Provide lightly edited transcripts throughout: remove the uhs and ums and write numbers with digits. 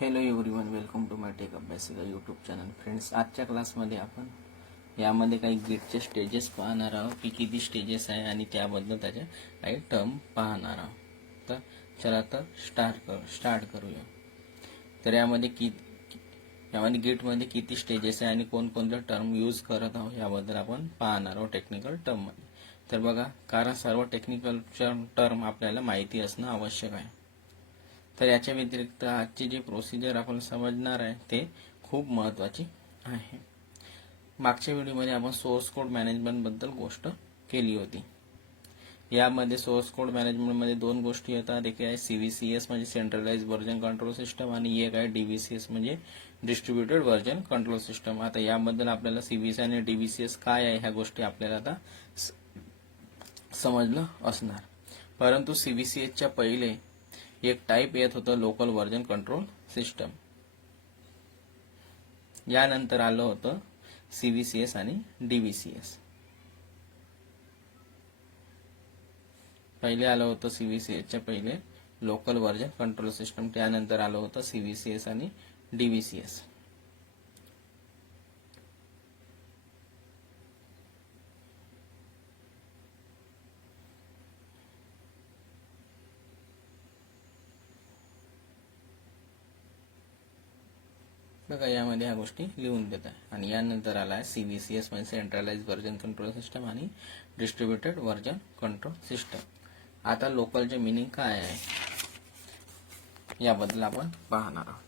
Hello everyone, welcome to my tech Abhyasika YouTube channel. Friends, आजच्या क्लासमध्ये आपण यामध्ये काही गेटचे स्टेजेस पाहणार आहोत की किती स्टेजेस आहे आणि त्याबद्दल त्याचे काही टर्म पाहणार आहोत. तर चला तर स्टार्ट करूया. तर यामध्ये गेटमध्ये किती स्टेजेस आहे आणि कोणकोणते टर्म यूज करत आहोत याबद्दल आपण पाहणार आहोत टेक्निकल टर्ममध्ये. तर बघा, कारण सर्व टेक्निकल टर्म आपल्याला माहिती असणं आवश्यक आहे. तर याच्या व्यतिरिक्त आजची जी प्रोसिजर आपण समजणार आहे ते खूप महत्त्वाची आहे. मागच्या व्हिडिओमध्ये आपण सोर्स कोड मॅनेजमेंट बद्दल गोष्ट केली होती. यामध्ये सोर्स कोड मॅनेजमेंटमध्ये दोन गोष्टी येतात. एक आहे CVCS म्हणजे सेंट्रलाइज व्हर्जन कंट्रोल सिस्टम आणि एक आहे DVCS म्हणजे डिस्ट्रीब्युटेड व्हर्जन कंट्रोल सिस्टम. आता याबद्दल आपल्याला CVC आणि DVCS काय आहे ह्या गोष्टी आपल्याला आता समजलं असणार. परंतु CVCSच्या पहिले एक टाईप येत होतं लोकल व्हर्जन कंट्रोल सिस्टम. यानंतर आलं होतं CVCS आणि DVCS. पहिले आलं होतं CVCSच्या पहिले लोकल व्हर्जन कंट्रोल सिस्टम, त्यानंतर आलं होतं CVCS आणि DVCS. बघा, यामध्ये ह्या गोष्टी लिहून देत आहे. आणि यानंतर आला आहे CVCS म्हणजे सेंट्रलाइज व्हर्जन कंट्रोल सिस्टम आणि डिस्ट्रीब्युटेड व्हर्जन कंट्रोल सिस्टम. आता लोकलचे मिनिंग काय आहे याबद्दल आपण पाहणार आहोत.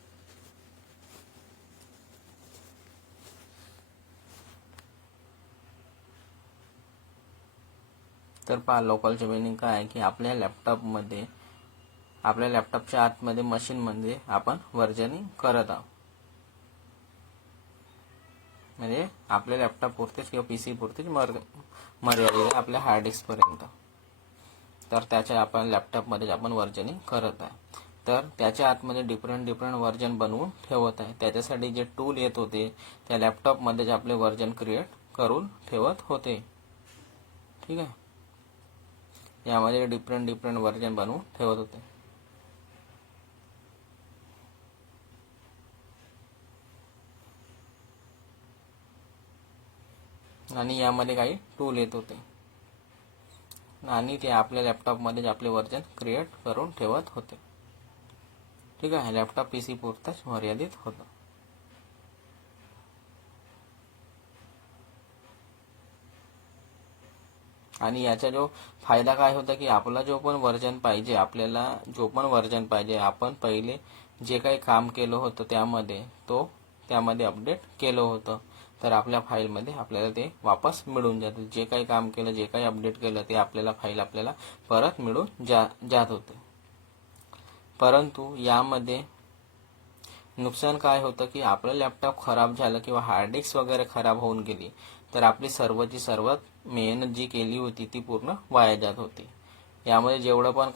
तर पहा, लोकलचे मिनिंग काय आहे की आपल्या लॅपटॉपच्या आतमध्ये मशीनमध्ये आपण व्हर्जनिंग करत आहोत. म्हणजे आपल्या लॅपटॉप पुरतेच किंवा PC पुरतेच मर्यादित आपल्या हार्ड डिस्क पर्यंत. तर त्याच्या आपण लॅपटॉपमध्ये आपण व्हर्जनिंग करत आहे. तर त्याच्या आतमध्ये डिफरंट व्हर्जन बनवून ठेवत आहे. त्याच्यासाठी जे टूल येत होते त्या लॅपटॉपमध्येच आपले व्हर्जन क्रिएट करून ठेवत होते. ठीक आहे, यामध्ये डिफरंट व्हर्जन बनवून ठेवत होते. आणि यामध्ये काही टूल येत होते आणि ते आपल्या लॅपटॉपमध्येच आपले व्हर्जन क्रिएट करून ठेवत होते. ठीक आहे, लॅपटॉप PC पुरताच मर्यादित होतं. आणि याचा जो फायदा काय होता की आपला आपल्याला जो पण व्हर्जन पाहिजे आपण पहिले जे काही काम केलं होतं त्यामध्ये अपडेट केलं होतं, तर आपल्या फाईलमध्ये आपल्याला ते वापस मिळून जाते. जे काही काम केलं, जे काही अपडेट केलं ते फाईल आपल्याला परत मिळून जात होते. परंतु यामध्ये नुकसान काय होतं की आपलं लॅपटॉप खराब झालं किंवा हार्ड डिस्क वगैरे खराब होऊन गेली तर आपली सर्वात मेहनत जी केली होती ती पूर्ण वाया जात होती. यामध्ये जेवढं पण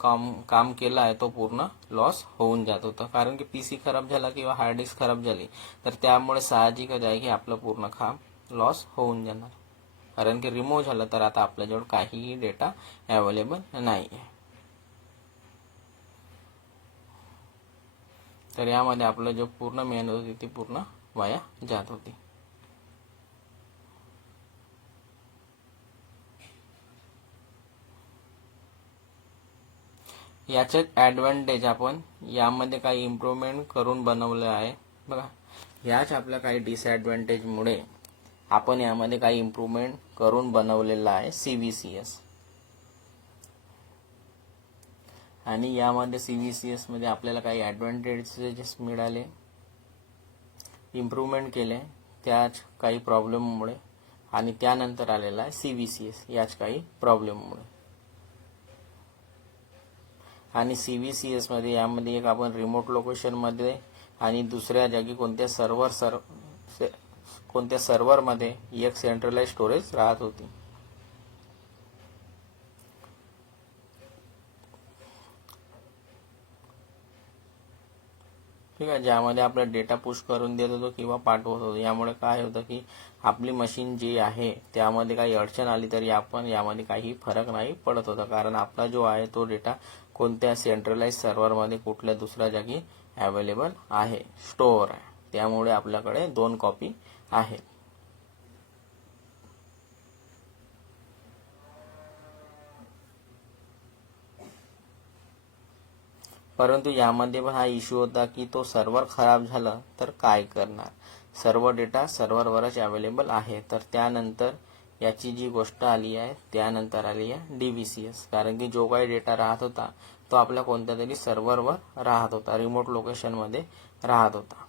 काम केलं आहे तो पूर्ण लॉस होऊन जात होतं. कारण की PC खराब झाला किंवा हार्ड डिस्क खराब झाली तर त्यामुळे साहजिकच आहे की आपलं पूर्ण काम लॉस होऊन जाणार. कारण की रिमूव्ह झालं तर आता आपल्याजवळ काहीही डेटा अवेलेबल नाही आहे. तर यामध्ये आपलं जो पूर्ण मेहनत होती ती पूर्ण वाया जात होती. याचे ॲडव्हान्टेज आपण यामध्ये काही इम्प्रूव्हमेंट करून बनवलं आहे. बघा, याच आपल्या काही डिसॲडव्हान्टेजमुळे आपण यामध्ये काही इम्प्रूव्हमेंट करून बनवलेलं आहे CVCS. आणि यामध्ये CVCS मध्ये आपल्याला काही ॲडव्हान्टेजेस मिळाले, इम्प्रूव्हमेंट केले त्याच काही प्रॉब्लेममुळे. आणि त्यानंतर आलेला आहे CVCS याच काही प्रॉब्लेममुळे. आणि CVCS मध्ये यामध्ये एक आपण रिमोट लोकेशनमध्ये आणि दुसऱ्या जागी कोणत्या सर्व्हरमध्ये एक सेंट्रलाइज स्टोरेज राहत होती. ठीक आहे, ज्यामध्ये आपला डेटा पुश करून देत होतो किंवा पाठवत होतो. यामुळे काय होतं की आपली मशीन जी आहे त्यामध्ये काही अडचण आली तरी आपण यामध्ये काही फरक नाही पडत होता. कारण आपला जो आहे तो डेटा कोणत्या सेंट्रलाइज सर्व्हरमध्ये कुठल्या दुसऱ्या जागी अवेलेबल आहे, स्टोअर आहे. त्यामुळे आपल्याकडे 2 कॉपी आहेत. परंतु यामध्ये पण हा इश्यू होता की तो सर्व्हर खराब झाला तर काय करणार. सर्व डेटा सर्व्हरवरच अवेलेबल आहे. तर त्यानंतर याची जी गोष्ट आली आहे त्यानंतर आली आहे DVCS. कारण की जो काही डेटा राहत होता तो आपल्या कोणत्या तरी सर्व्हरवर राहत होता, रिमोट लोकेशनमध्ये राहत होता.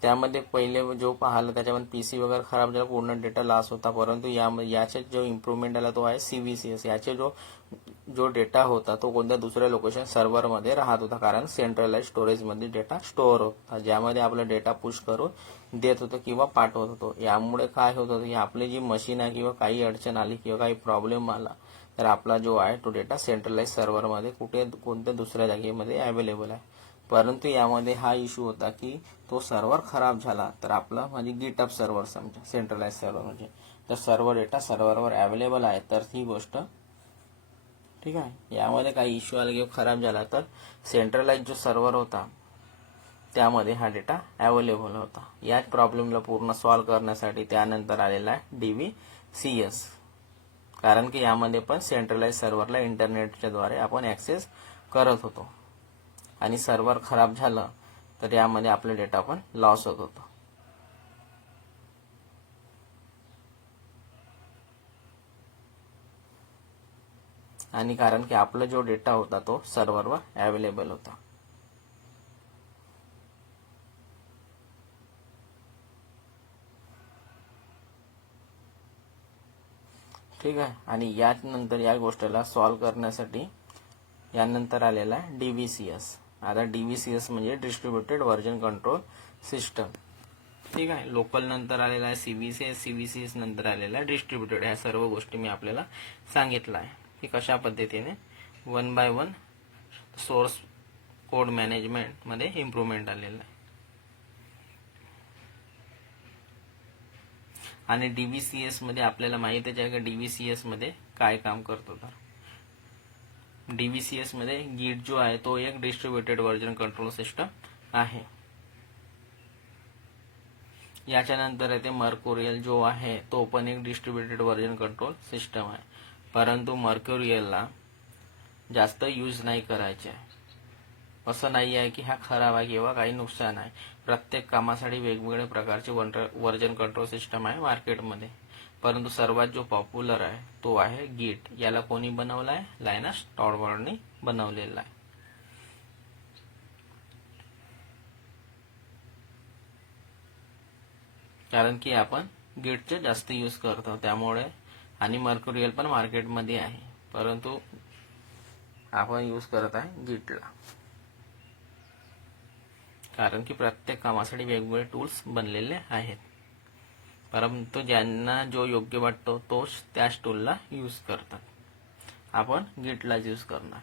त्यामध्ये पहिले जो पाहिलं त्याच्यामध्ये PC वगैरे खराब झाला, पूर्ण डेटा लॉस होता. परंतु याचे जो इम्प्रूव्हमेंट आला तो आहे CVCS. याचे जो डेटा होता तो कोणत्या दुसऱ्या लोकेशन सर्व्हरमध्ये राहत होता, कारण सेंट्रलाइज स्टोरेजमध्ये डेटा स्टोअर होता, ज्यामध्ये आपला डेटा पुश करून देत होतं किंवा पाठवत होतो. यामुळे काय होत होतं की आपली जी मशीन आहे किंवा काही अडचण आली किंवा काही प्रॉब्लेम आला तर आपला जो आहे तो डेटा सेंट्रलाइज सर्व्हरमध्ये कोणत्या दुसऱ्या जागेमध्ये अवेलेबल आहे. परंतु यामध्ये हा इश्यू होता की तो सर्व्हर खराब झाला तर आपला म्हणजे गिटअप सर्व्हर समजा, सेंट्रलाइज सर्व्हर म्हणजे, तर सर्व डेटा सर्व्हरवर अवेलेबल आहे तर ती गोष्ट ठीक आहे. यामध्ये काही इश्यू आला किंवा खराब झाला तर सेंट्रलाइज जो सर्व्हर होता त्यामध्ये हा डेटा अवेलेबल होता. याच प्रॉब्लेमला पूर्ण सॉल्व्ह करण्यासाठी त्यानंतर आलेला आहे DVCS. कारण की यामध्ये पण सेंट्रलाइज सर्व्हरला इंटरनेटच्या द्वारे आपण ऍक्सेस करत होतो आणि सर्व्हर खराब झालं तर यामध्ये आपला डेटा पण लॉस होत होता. आणि कारण की आपला जो डेटा होता तो सर्व्हरवर अवेलेबल होता. ठीक आहे. आणि यानंतर या गोष्टीला सॉल्व्ह करण्यासाठी यानंतर आलेला आहे DVCS. आता DVCS म्हणजे डिस्ट्रीब्युटेड व्हर्जन कंट्रोल सिस्टम. ठीक आहे. लोकल नंतर आलेला आहे CVCS नंतर आलेला आहे डिस्ट्रीब्युटेड. ह्या सर्व गोष्टी मी आपल्याला सांगितलं आहे की कशा पद्धतीने 1 by 1 सोर्स कोड मॅनेजमेंट मध्ये इम्प्रूव्हमेंट आलेलं आहे. आणि DVCS मध्ये आपल्याला माहितीच आहे की DVCS मध्ये काय काम करतो. तर DVCS मध्ये गीट जो आहे तो एक डिस्ट्रीब्युटेड व्हर्जन कंट्रोल सिस्टम आहे. याच्यानंतर येते मर्क्युरियल, जो आहे तो पण एक डिस्ट्रीब्युटेड व्हर्जन कंट्रोल सिस्टम आहे. परंतु मर्क्युरियलला जास्त यूज नाही करायचे आहे. असं नाही आहे की हा खराब आहे किंवा काही नुकसान आहे. प्रत्येक कामासाठी वेगवेगळे प्रकारचे व्हर्जन कंट्रोल सिस्टम आहे मार्केटमध्ये. परंतु सर्वात जो पॉप्युलर आहे तो आहे गीट. याला कोणी बनवला आहे? लायनस टॉर्व्हाल्डने बनवलेला आहे. कारण की आपण गीटचे जास्त यूज करतो त्यामुळे. आणि मर्क्युरियल पण मार्केटमध्ये आहे परंतु आपण यूज करत आहे गीटला, कारण की प्रत्येक कामासाठी वेगवेगळे टूल्स बनलेले आहेत. परंतु ज्यांना जो योग्य वाटतो तोच त्याच टूलला यूज करतात. आपण गीटलाच यूज करणार.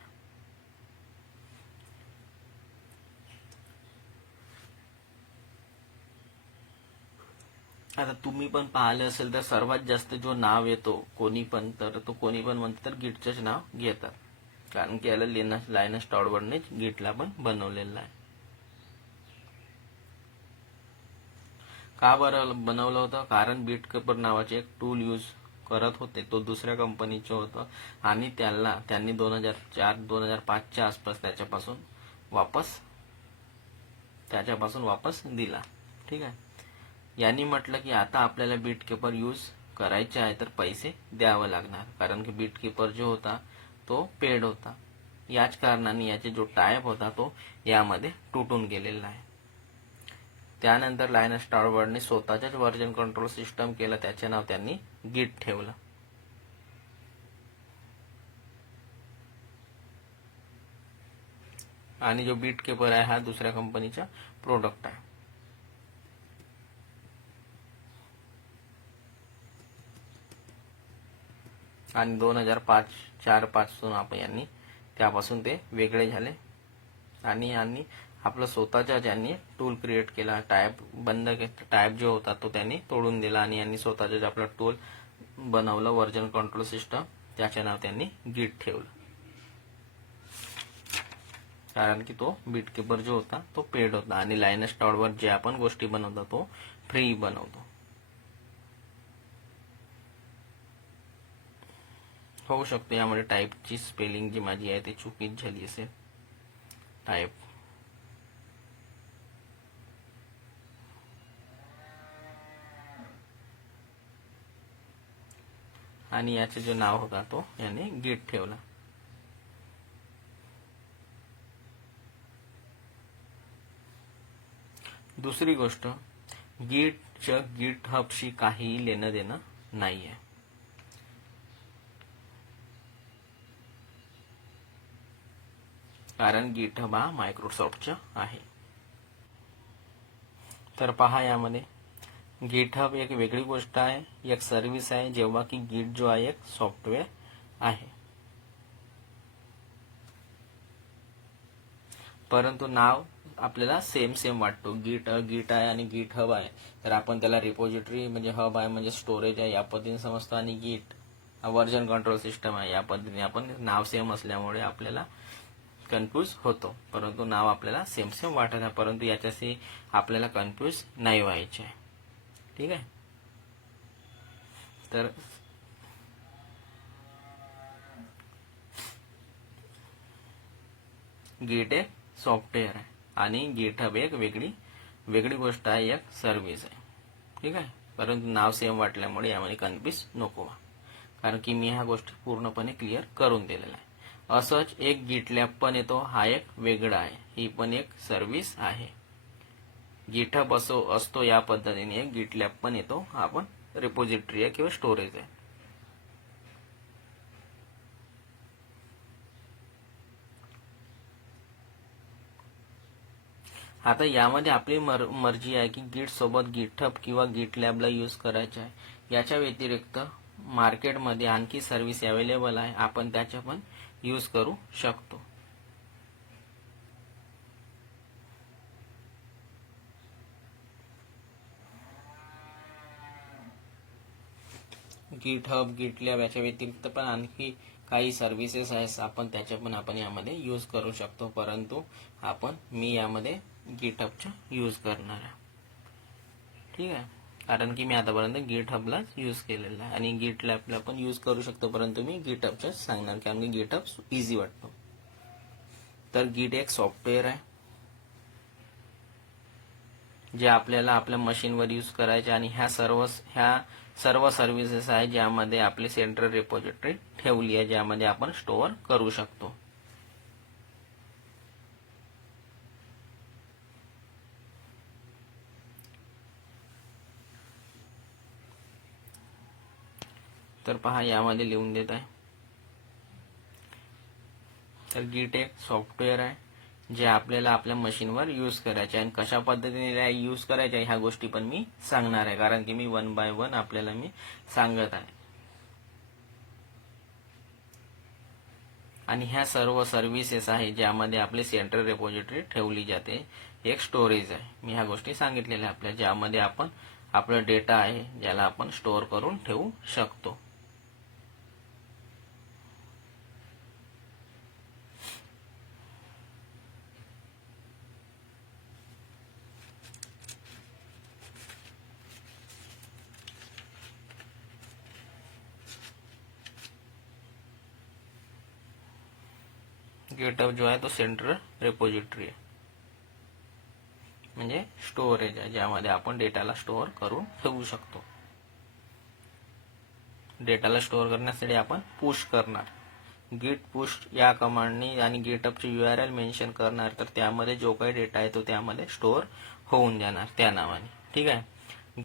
आता तुम्ही पण पाहिले असेल तर सर्वात जास्त जो नाव येतो कोणी पण म्हणतं तर गीटचंच नाव घेतात. कारण की याला लायनस टॉर्व्हाल्डनेच गीटला पण बनवलेलं आहे. का बरं बनवलं होतं? कारण बिटकॉपर नावाचे एक टूल यूज करत होते, तो दुसऱ्या कंपनीचं होतं आणि त्यांनी 2004-2005च्या आसपास त्याच्यापासून वापस दिला. ठीक आहे. यांनी म्हटलं की आता आपल्याला बिटकॉपर यूज करायचे आहे तर पैसे द्यावं लागणार, कारण की बिटकॉपर जो होता तो पेड होता. याच कारणाने याचे जो टायप होता तो यामध्ये तुटून गेलेला आहे. त्यानंतर लायनस टॉर्व्हाल्डने स्वतःच्याच व्हर्जन कंट्रोल सिस्टम केलं, त्याचे नाव त्यांनी गीट ठेवलं. आणि जो बिटकॉपर आहे हा दुसऱ्या कंपनीचा प्रोडक्ट आहे. आणि 2005-4 पासून आपण त्यापासून ते वेगळे झाले आणि आपलं स्वतःचा ज्यांनी टूल क्रिएट केला. टाईप जो होता तो त्यांनी तोडून दिला आणि यांनी स्वतःचाच आपला टूल बनवलं व्हर्जन कंट्रोल सिस्टम, त्याचे नाव त्यांनी गीट ठेवलं. कारण की तो बिटकेपर जो होता तो पेड होता आणि लायनस टॉर्चवर जे आपण गोष्टी बनवतो तो फ्री बनवतो. होऊ शकते यामध्ये टाईपची स्पेलिंग जी माझी आहे ती चुकीच झाली असेल. टाईप आणि याचे जे नाव होता तो याने गिट ठेवला. दुसरी गोष्ट, गिटचं गिट हबशी काहीही लेणं देणं नाहीये. कारण गिट हब हा मायक्रोसॉफ्टचा आहे. तर पहा यामध्ये गिटहब एक वेगळी गोष्ट आहे, एक सर्व्हिस आहे, जेव्हा की गिट जो आहे एक सॉफ्टवेअर आहे. परंतु नाव आपल्याला सेम वाटतो. गिट आहे आणि गिट हब आहे, तर आपण त्याला रिपोजिटरी म्हणजे हब आहे म्हणजे स्टोरेज आहे या पद्धतीने समजतो, आणि गिट व्हर्जन कंट्रोल सिस्टम आहे या पद्धतीने. आपण नाव सेम असल्यामुळे आपल्याला कन्फ्यूज होतो, परंतु नाव आपल्याला सेम वाटत आहे, परंतु याच्याशी आपल्याला कन्फ्यूज नाही व्हायचे आहे. ठीक आहे. तर गिट एक सॉफ्टवेअर आहे आणि गिटहब एक वेगळी गोष्ट आहे, एक सर्व्हिस आहे. ठीक आहे. परंतु नाव सेम वाटल्यामुळे यामध्ये कन्फ्यूज नको व्हा, कारण की मी ह्या गोष्टी पूर्णपणे क्लिअर करून दिलेल्या आहे. असंच एक गिटलॅब पण येतो, हा एक वेगळा आहे, ही पण एक सर्व्हिस आहे. गिटहब असतो या पद्धतीने एक गिटलॅब पण येतो, हा पण रिपोजिटरी आहे किंवा स्टोरेज आहे. आता यामध्ये आपली मर्जी आहे की गिट सोबत गिटहब किंवा गिटलॅबला यूज करायचं आहे. याच्या व्यतिरिक्त मार्केटमध्ये आणखी सर्व्हिस अवेलेबल आहे, आपण त्याच्या पण यूज करू शकतो. गिटहब गिटलॅब याच्या व्यतिरिक्त पण आणखी काही सर्व्हिसेस आहेत, आपण त्याच्या पण आपण यामध्ये यूज करू शकतो, परंतु मी यामध्ये गिटहबचा यूज करणार आहे. ठीक आहे. कारण की मी आतापर्यंत गिटहबलाच यूज केलेला आहे आणि गिटलॅबला पण यूज करू शकतो, परंतु मी गिटहबचाच सांगणार कारण की गिटहब इझी वाटतो. तर गिट एक सॉफ्टवेअर आहे जे आपल्याला आपल्या मशीनवर यूज करायचे, आणि ह्या सर्व सर्व्हिसेस आहे ज्यामध्ये आपली सेंट्रल रिपोजिटरी ठेवली आहे, ज्यामध्ये आपण स्टोअर करू शकतो. तर पहा यामध्ये लिहून देत आहे. तर गिट एक सॉफ्टवेअर आहे जे आपल्याला आपल्या मशीनवर यूज करायचे, आणि कशा पद्धतीने यूज करायचे ह्या गोष्टी पण मी सांगणार आहे, कारण की मी 1 बाय 1 आपल्याला मी सांगत आहे. आणि ह्या सर्व सर्व्हिसेस आहे ज्यामध्ये आपली सेंट्रल रिपोजिटरी ठेवली जाते. एक स्टोरेज आहे, मी ह्या गोष्टी सांगितलेल्या आपल्या, ज्यामध्ये आपण आपला डेटा आहे ज्याला आपण स्टोअर करून ठेवू शकतो. गिटहब जो आहे तो सेंट्रल रिपोजिटरी आहे म्हणजे स्टोरेज आहे, ज्यामध्ये आपण डेटाला स्टोअर करून ठेवू शकतो. डेटाला स्टोअर करण्यासाठी आपण पुश करणार, गिट पुश या कमांडनी, आणि गिटहबची URL मेन्शन करणार, तर त्यामध्ये जो काही डेटा आहे तो त्यामध्ये स्टोअर होऊन जाणार त्या नावाने. ठीक आहे.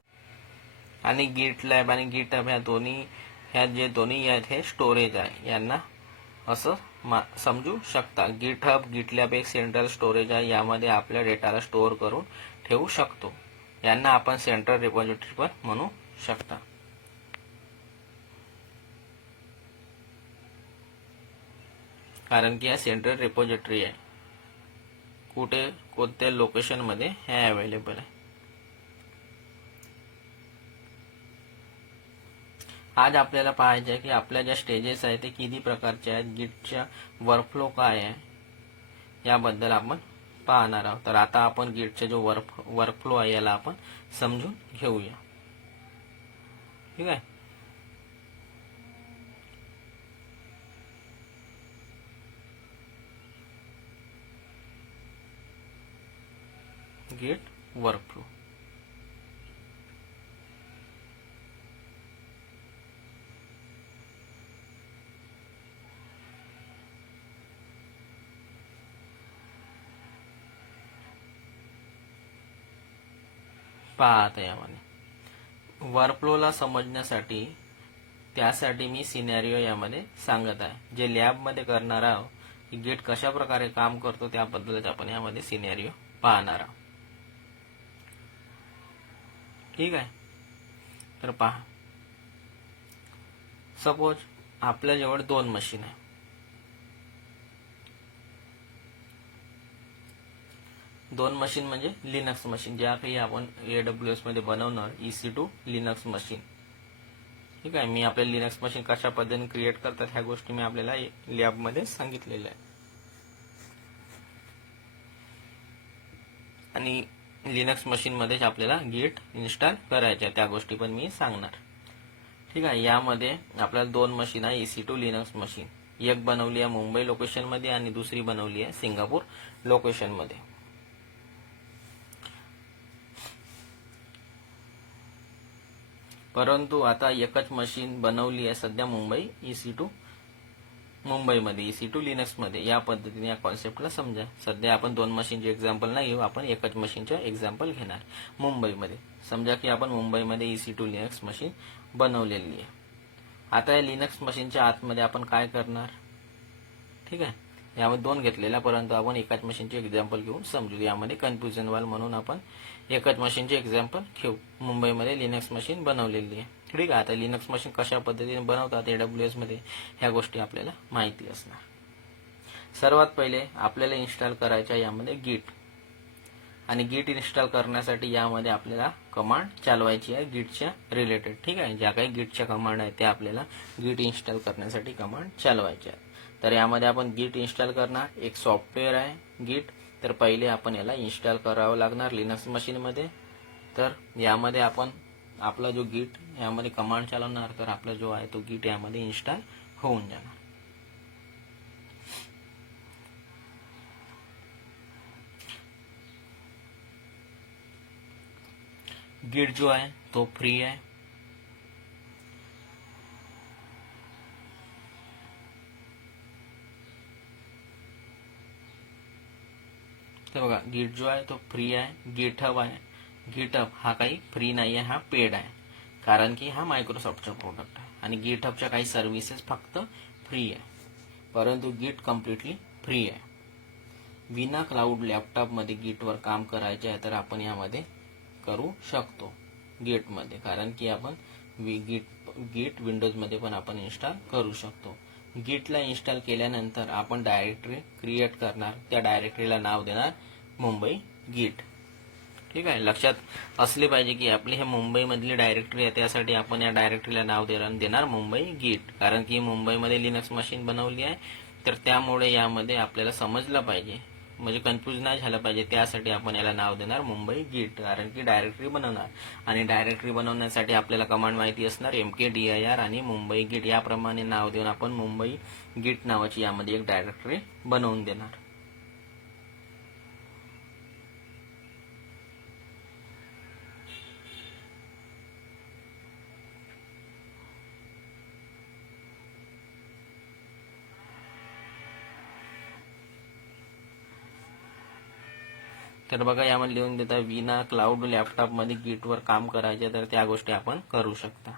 आणि गिटलॅब आणि गिटहब ह्या जे दोन्ही आहेत हे स्टोरेज आहे, यांना असं समजू शकता. गिटहब गिटलॅब एक सेंट्रल स्टोरेज आहे, यामध्ये आपल्या डेटाला स्टोअर करून ठेवू शकतो. यांना आपण सेंट्रल रिपोजिटरी पण म्हणू शकता. कारण की या सेंट्रल रिपोजिटरी आहे, कोणत्या लोकेशन मध्ये हे अवेलेबल आहे. आज आपल्याला पाहायचे आहे की आपल्या ज्या स्टेजेस आहेत ते किती प्रकारचे आहेत, गिटच्या वर्कफ्लो काय आहे, याबद्दल आपण पाहणार आहोत. तर आता आपण गिटचे जो वर्कफ्लो आहे याला आपण समजून घेऊया. ठीक आहे. गिट वर्कफ्लो. पहा आता यामध्ये वर्कफ्लोला समजण्यासाठी त्यासाठी मी सिनॅरिओ यामध्ये सांगत आहे. जे लॅबमध्ये करणार आहोत की गिट कशा प्रकारे काम करतो त्याबद्दलच आपण यामध्ये सिनॅरिओ पाहणार आहोत. ठीक आहे. तर पहा, सपोज आपल्याजवळ 2 मशीन आहे. दोन मशीन म्हणजे लिनक्स मशीन, ज्या काही आपण AWS मध्ये बनवणार EC2 लिनक्स मशीन. ठीक आहे. मी आपल्या लिनक्स मशीन कशा पद्धतीने क्रिएट करतात ह्या गोष्टी मी आपल्याला लॅबमध्ये सांगितलेल्या आहे. आणि लिनक्स मशीन मध्येच आपल्याला गिट इन्स्टॉल करायचे त्या गोष्टी पण मी सांगणार. ठीक आहे. यामध्ये आपल्याला 2 मशीन आहे EC2 लिनक्स मशीन. एक बनवली आहे मुंबई लोकेशन मध्ये आणि दुसरी बनवली आहे सिंगापूर लोकेशन मध्ये. परंतु आता एकच मशीन बनवली आहे सध्या मुंबईमध्ये EC2 लिनक्स मध्ये. या पद्धतीने या कॉन्सेप्टला समजा. सध्या आपण 2 मशीनचे एक्झाम्पल नाही घेऊ, आपण एकच मशीनचे एक्झाम्पल घेणार मुंबईमध्ये. समजा की आपण मुंबईमध्ये EC2 लिनक्स मशीन बनवलेली आहे. आता या लिनक्स मशीनच्या आतमध्ये आपण काय करणार. ठीक आहे. यामध्ये 2 घेतलेल्या, परंतु आपण एकाच मशीनचे एक्झाम्पल घेऊन समजू. यामध्ये कन्फ्युजन व्हाल म्हणून आपण एकच मशीनचे एक्झाम्पल घेऊ. मुंबईमध्ये लिनक्स मशीन बनवलेली आहे. ठीक आहे. आता लिनक्स मशीन कशा पद्धतीने बनवतात AWS मध्ये ह्या गोष्टी आपल्याला माहिती असणार. सर्वात पहिले आपल्याला इन्स्टॉल करायच्या यामध्ये गिट. आणि गिट इन्स्टॉल करण्यासाठी यामध्ये आपल्याला कमांड चालवायची आहे गिटच्या रिलेटेड. ठीक आहे. ज्या काही गिटच्या कमांड आहेत त्या आपल्याला गिट इन्स्टॉल करण्यासाठी कमांड चालवायच्या आहेत. तर यामध्ये आपण गिट इन्स्टॉल करणार. एक सॉफ्टवेअर आहे गिट. तर पहिले आपण याला इन्स्टॉल करावं लागणार लिनक्स मशीनमध्ये. तर यामध्ये आपण आपला जो गिट यामध्ये कमांड चालवणार, तर आपला जो आहे तो गिट यामध्ये इन्स्टॉल होऊन जाणार. गिट जो आहे तो फ्री आहे. तर बघा, गिट जो आहे तो फ्री आहे. गिटहब आहे. गिटहब हा काही फ्री नाही आहे, हा पेड आहे. कारण की हा मायक्रोसॉफ्टचा प्रोडक्ट आहे. आणि गिटहबच्या काही सर्व्हिसेस फक्त फ्री आहे. परंतु गिट कम्प्लिटली फ्री आहे. विना क्लाउड लॅपटॉपमध्ये गिटवर काम करायचे आहे तर आपण यामध्ये करू शकतो गिटमध्ये. कारण की आपण गिट विंडोजमध्ये पण आपण इन्स्टॉल करू शकतो. गिटला इन्स्टॉल केल्यानंतर आपण डायरेक्टरी क्रिएट करणार. त्या डायरेक्टरीला नाव देणार मुंबई गिट. ठीक आहे. लक्षात असले पाहिजे की आपली हे मुंबईमधली डायरेक्टरी आहे, त्यासाठी आपण या डायरेक्टरीला नाव देणार मुंबई गिट. कारण की मुंबईमध्ये लिनक्स मशीन बनवली आहे, तर त्यामुळे यामध्ये आपल्याला समजलं पाहिजे, म्हणजे कन्फ्यूज नाही झालं पाहिजे, त्यासाठी आपण याला नाव देणार मुंबई गिट. कारण की डायरेक्टरी बनवणार. आणि डायरेक्टरी बनवण्यासाठी आपल्याला कमांड माहिती असणार mkdir आणि मुंबई गिट. याप्रमाणे नाव देऊन आपण मुंबई गिट नावाची यामध्ये एक डायरेक्टरी बनवून देणार. तर बघा, यामध्ये लिहून देता विना क्लाउड लॅपटॉपमध्ये गिटवर काम करायचे तर त्या गोष्टी आपण करू शकता.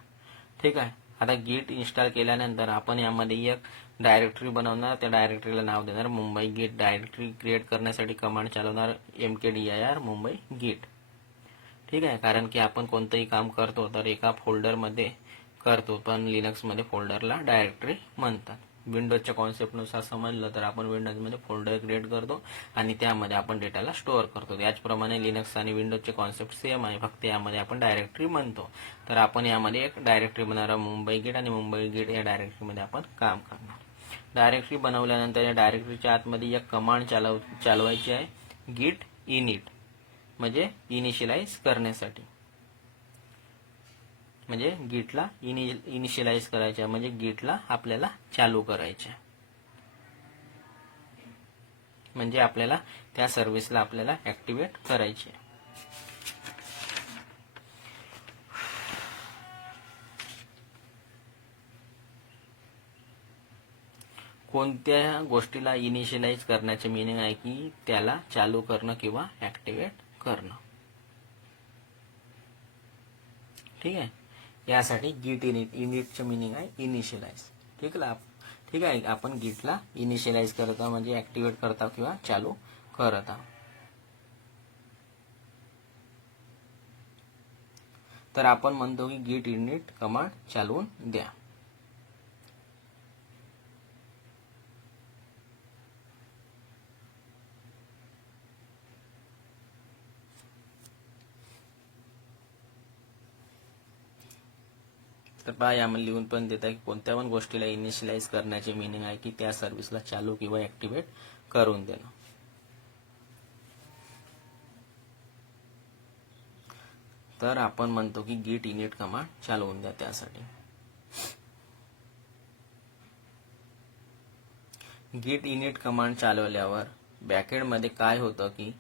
ठीक आहे. आता गिट इन्स्टॉल केल्यानंतर आपण यामध्ये एक डायरेक्टरी बनवणार. त्या डायरेक्टरीला नाव देणार मुंबई गिट. डायरेक्टरी क्रिएट करण्यासाठी कमांड चालवणार mkdir मुंबई गिट. ठीक आहे. कारण की आपण कोणतंही काम करतो तर एका फोल्डरमध्ये करतो, पण लिनक्समध्ये फोल्डरला डायरेक्टरी म्हणतात. विंडोजच्या कॉन्सेप्टनुसार समजलं तर आपण विंडोजमध्ये फोल्डर क्रिएट करतो आणि त्यामध्ये आपण डेटाला स्टोअर करतो. याचप्रमाणे लिनक्स आणि विंडोजचे कॉन्सेप्ट सेम आहे, फक्त यामध्ये आपण डायरेक्टरी म्हणतो. तर आपण यामध्ये एक डायरेक्टरी बनवणार मुंबई गिट आणि मुंबई गिट या डायरेक्टरीमध्ये आपण काम करणार. डायरेक्टरी बनवल्यानंतर या डायरेक्टरीच्या आतमध्ये एक कमांड चालवायची आहे, git init, म्हणजे इनिशियलाइज करण्यासाठी. म्हणजे गिटला इनिशियलाइज करायचं, म्हणजे गिटला आपल्याला चालू करायचं, म्हणजे आपल्याला त्या सर्व्हिसला आपल्याला ऍक्टिव्हेट करायची आहे. कोणत्या गोष्टीला इनिशियलाइज करण्याचे मीनिंग आहे की त्याला चालू करणं किंवा ऍक्टिव्हेट करणं. ठीक आहे, यासाठी गिट इनिटचं मीनिंग आहे इनिशियलाइज. ठीक आहे, आपण गिटला इनिशियलाइज करत आहोत म्हणजे ऍक्टिव्हेट करत आहोत किंवा चालू करत आहोत. तर आपण म्हणतो की गिट इनिट कमांड चालवून द्या. तर पहा, यामध्ये लिहून पण देत आहे की कोणत्या पण गोष्टीला इनिशियलाइज करण्याचे मीनिंग आहे की त्या सर्व्हिसला चालू किंवा ऍक्टिव्हेट करून देणं. तर आपण म्हणतो की गिट इनिट कमांड चालवून द्या. त्यासाठी गिट इनिट कमांड चालवल्यावर बॅकएंडमध्ये काय होतं की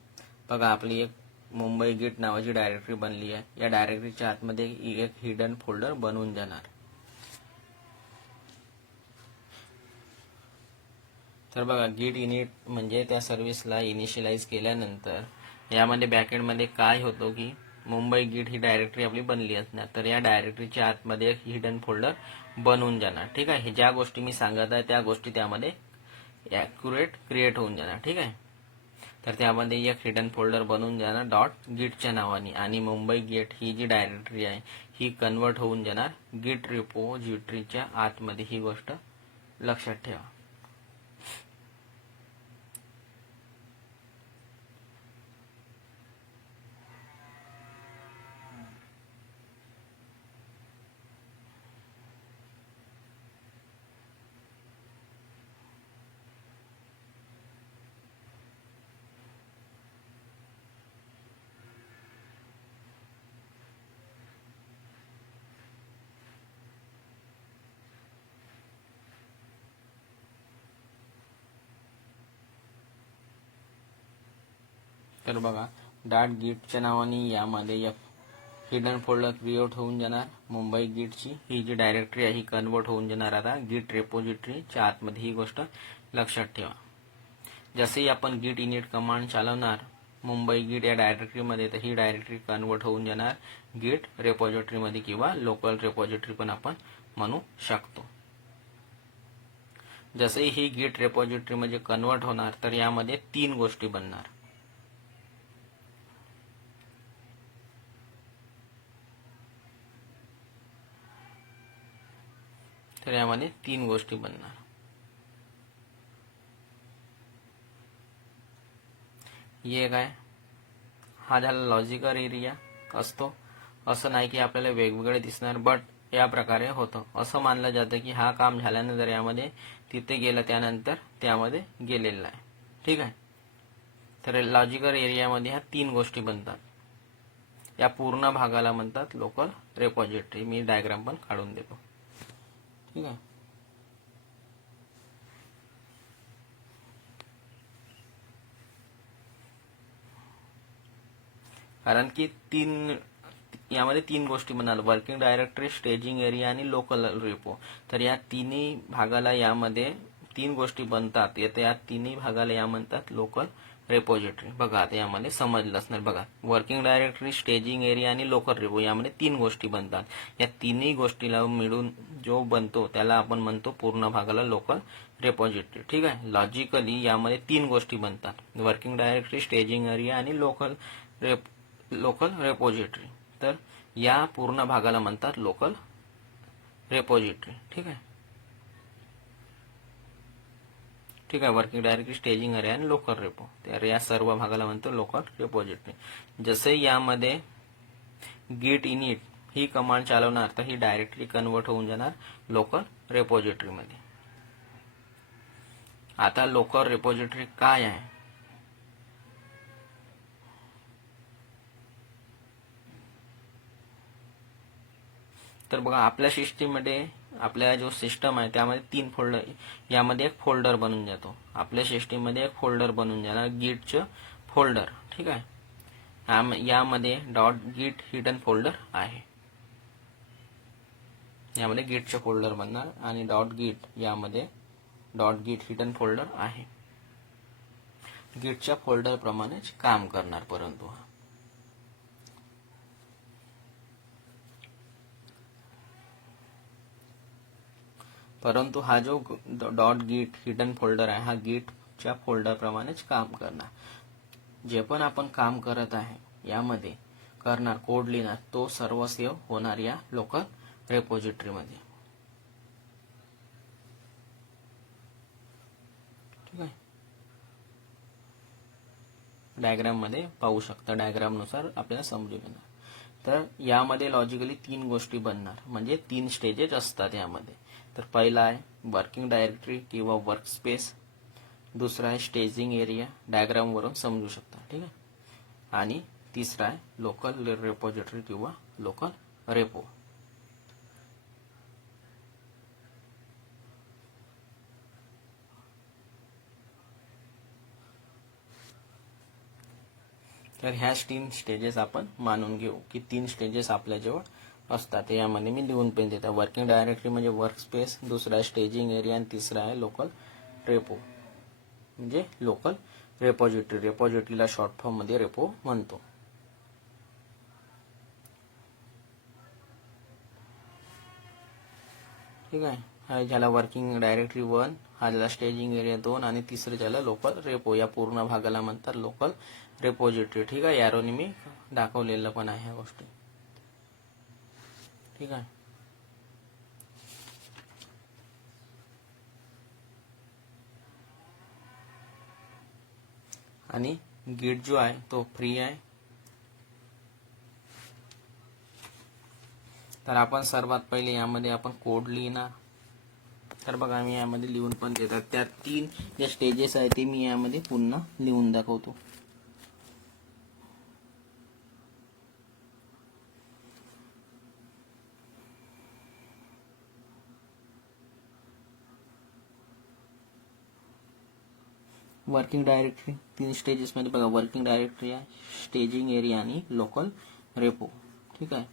बघा, आपली एक मुंबई गिट नावाची डायरेक्टरी बनली आहे. या डायरेक्टरीच्या आतमध्ये एक हिडन फोल्डर बनवून जाणार. तर बघा, गिट इनिट म्हणजे त्या सर्व्हिसला इनिशियलाइज केल्यानंतर यामध्ये बॅकएंडमध्ये काय होतं की मुंबई गिट ही डायरेक्टरी आपली बनली असणार. तर या डायरेक्टरीच्या आतमध्ये एक हिडन फोल्डर बनवून जाणार. ठीक आहे, ज्या गोष्टी मी सांगत आहे त्या गोष्टी त्यामध्ये ॲक्युरेट क्रिएट होऊन जाणार. ठीक आहे, तर त्यामध्ये एक हिडन फोल्डर बनवून जाणार डॉट गिटच्या नावाने, आणि मुंबई गिट ही जी डायरेक्टरी आहे ही कन्वर्ट होऊन जाणार गिट रिपोजिटरीच्या आतमध्ये. ही गोष्ट लक्षात ठेवा. तर बघा, डॉट गिटच्या नावाने यामध्ये एक हिडन फोल्डर क्रिएट होऊन जाणार. मुंबई गिटची ही जी डायरेक्टरी आहे ही कन्वर्ट होऊन जाणार आता गिट रेपोजिटरीच्या आतमध्ये. ही गोष्ट लक्षात ठेवा. जसे आपण गिट इनिट कमांड चालवणार मुंबई गिट या डायरेक्टरीमध्ये, तर ही डायरेक्टरी कन्वर्ट होऊन जाणार गिट रेपोजिटरीमध्ये किंवा लोकल रेपोजिटरी पण आपण म्हणू शकतो. जसे ही गिट रेपोजिटरी म्हणजे कन्वर्ट होणार तर यामध्ये 3 गोष्टी बनणार. तर यामध्ये 3 गोष्टी बनणार. हे काय, हा झाला लॉजिकल एरिया असतो. असं नाही की आपल्याला वेगवेगळे दिसणार, बट या प्रकारे होतं. असं मानलं जातं की हा काम झाल्यानंतर यामध्ये तिथे गेलं, त्यानंतर त्यामध्ये गेलेलं आहे. ठीक आहे, तर लॉजिकल एरियामध्ये ह्या 3 गोष्टी बनतात. या पूर्ण भागाला म्हणतात लोकल रेपोजिटरी. मी डायग्राम पण काढून देतो. ठीक आहे, कारण की यामध्ये 3 गोष्टी बनणार, वर्किंग डायरेक्टरी, स्टेजिंग एरिया आणि लोकल रेपो. तर या तिन्ही भागाला यामध्ये 3 गोष्टी बनतात. या तिन्ही भागाला या म्हणतात लोकल रेपोजिटरी. बघा, आता यामध्ये समजलं असणार. बघा, वर्किंग डायरेक्टरी, स्टेजिंग एरिया आणि लोकल रेपो यामध्ये 3 गोष्टी बनतात. या तिन्ही गोष्टीला मिळून जो बनतो त्याला आपण म्हणतो पूर्ण भागाला लोकल रेपोजिटरी. ठीक आहे, लॉजिकली यामध्ये 3 गोष्टी बनतात, वर्किंग डायरेक्टरी, स्टेजिंग एरिया आणि लोकल रेपोजिटरी. तर या पूर्ण भागाला म्हणतात लोकल रेपोजिटरी. ठीक आहे, वर्किंग डायरेक्टरी, स्टेजिंग एरिया आणि लोकल रेपो. तर या सर्व भागाला म्हणतो लोकल रेपोजिटरी. जसे यामध्ये गिट इनिट ही कमांड चालवणार तर ही डायरेक्टरी कन्वर्ट होऊन जाणार लोकल रेपोजिटरीमध्ये. आता लोकल रिपॉझिटरी काय आहे? तर बघा, आपल्या सिस्टीममध्ये आपल्या जो सिस्टम आहे त्यामध्ये 3 फोल्डर, यामध्ये एक फोल्डर बनून जातो. आपल्या सिस्टीममध्ये एक फोल्डर बनून जाणार गिटचं फोल्डर. ठीक आहे. यामध्ये .git हिडन फोल्डर आहे. यामध्ये गिटचं फोल्डर बनणार आणि .git यामध्ये .git हिडन फोल्डर आहे. गिटच्या फोल्डर प्रमाणेच काम करणार. परंतु हा जो .git हिडन फोल्डर आहे हा गिटच्या फोल्डर प्रमाणेच काम करणार. जे पण आपण काम करत आहे यामध्ये करणार, कोड लिहिणार, तो सर्व सेव्ह होणार या लोकल रिपॉझिटरीमध्ये. ठीक आहे. डायग्राम मध्ये पाहू शकता. डायग्राम नुसार आपल्याला समजून येणार. तर यामध्ये लॉजिकली 3 गोष्टी बनणार, म्हणजे 3 स्टेजेस असतात यामध्ये. तर पहिला आहे वर्किंग डायरेक्टरी किंवा वर्क स्पेस, दुसरा आहे स्टेजिंग एरिया, डायग्राम वरून समजू शकता. ठीक आहे. आणि तिसरा आहे लोकल रिपॉझिटरी किंवा लोकल रेपो. तर ह्या 3 स्टेजेस आपण मानून घेऊ की 3 स्टेजेस आपल्याजवळ असतात. यामध्ये मी लिहून पण देतो. वर्किंग डायरेक्टरी म्हणजे वर्क स्पेस, दुसरा आहे स्टेजिंग एरिया आणि तिसरा आहे लोकल रेपो म्हणजे लोकल रिपॉझिटरी. रिपॉझिटरीला शॉर्ट फॉर्म मध्ये रेपो म्हणतो. ठीक आहे. हा झाला वर्किंग डायरेक्टरी 1, हा झाला स्टेजिंग एरिया 2 आणि तिसरं झालं लोकल रेपो. या पूर्ण भागाला म्हणतात लोकल रिपॉझिटरी. ठीक आहे. यारोनी मी दाखवलेलं पण आहे ह्या गोष्टी. ठीक आहे. आणि गिट जो आहे तो फ्री आहे. तर आपण सर्वात पहिले यामध्ये आपण कोड लिहिणार. तर बघा, मी यामध्ये लिहून पण देतात. त्या 3 ज्या स्टेजेस आहेत ते मी यामध्ये पुन्हा लिहून दाखवतो. वर्किंग डायरेक्टरी 3 स्टेजेस मध्ये बघा, वर्किंग डायरेक्टरी आहे, स्टेजिंग एरिया आणि लोकल रेपो. ठीक आहे.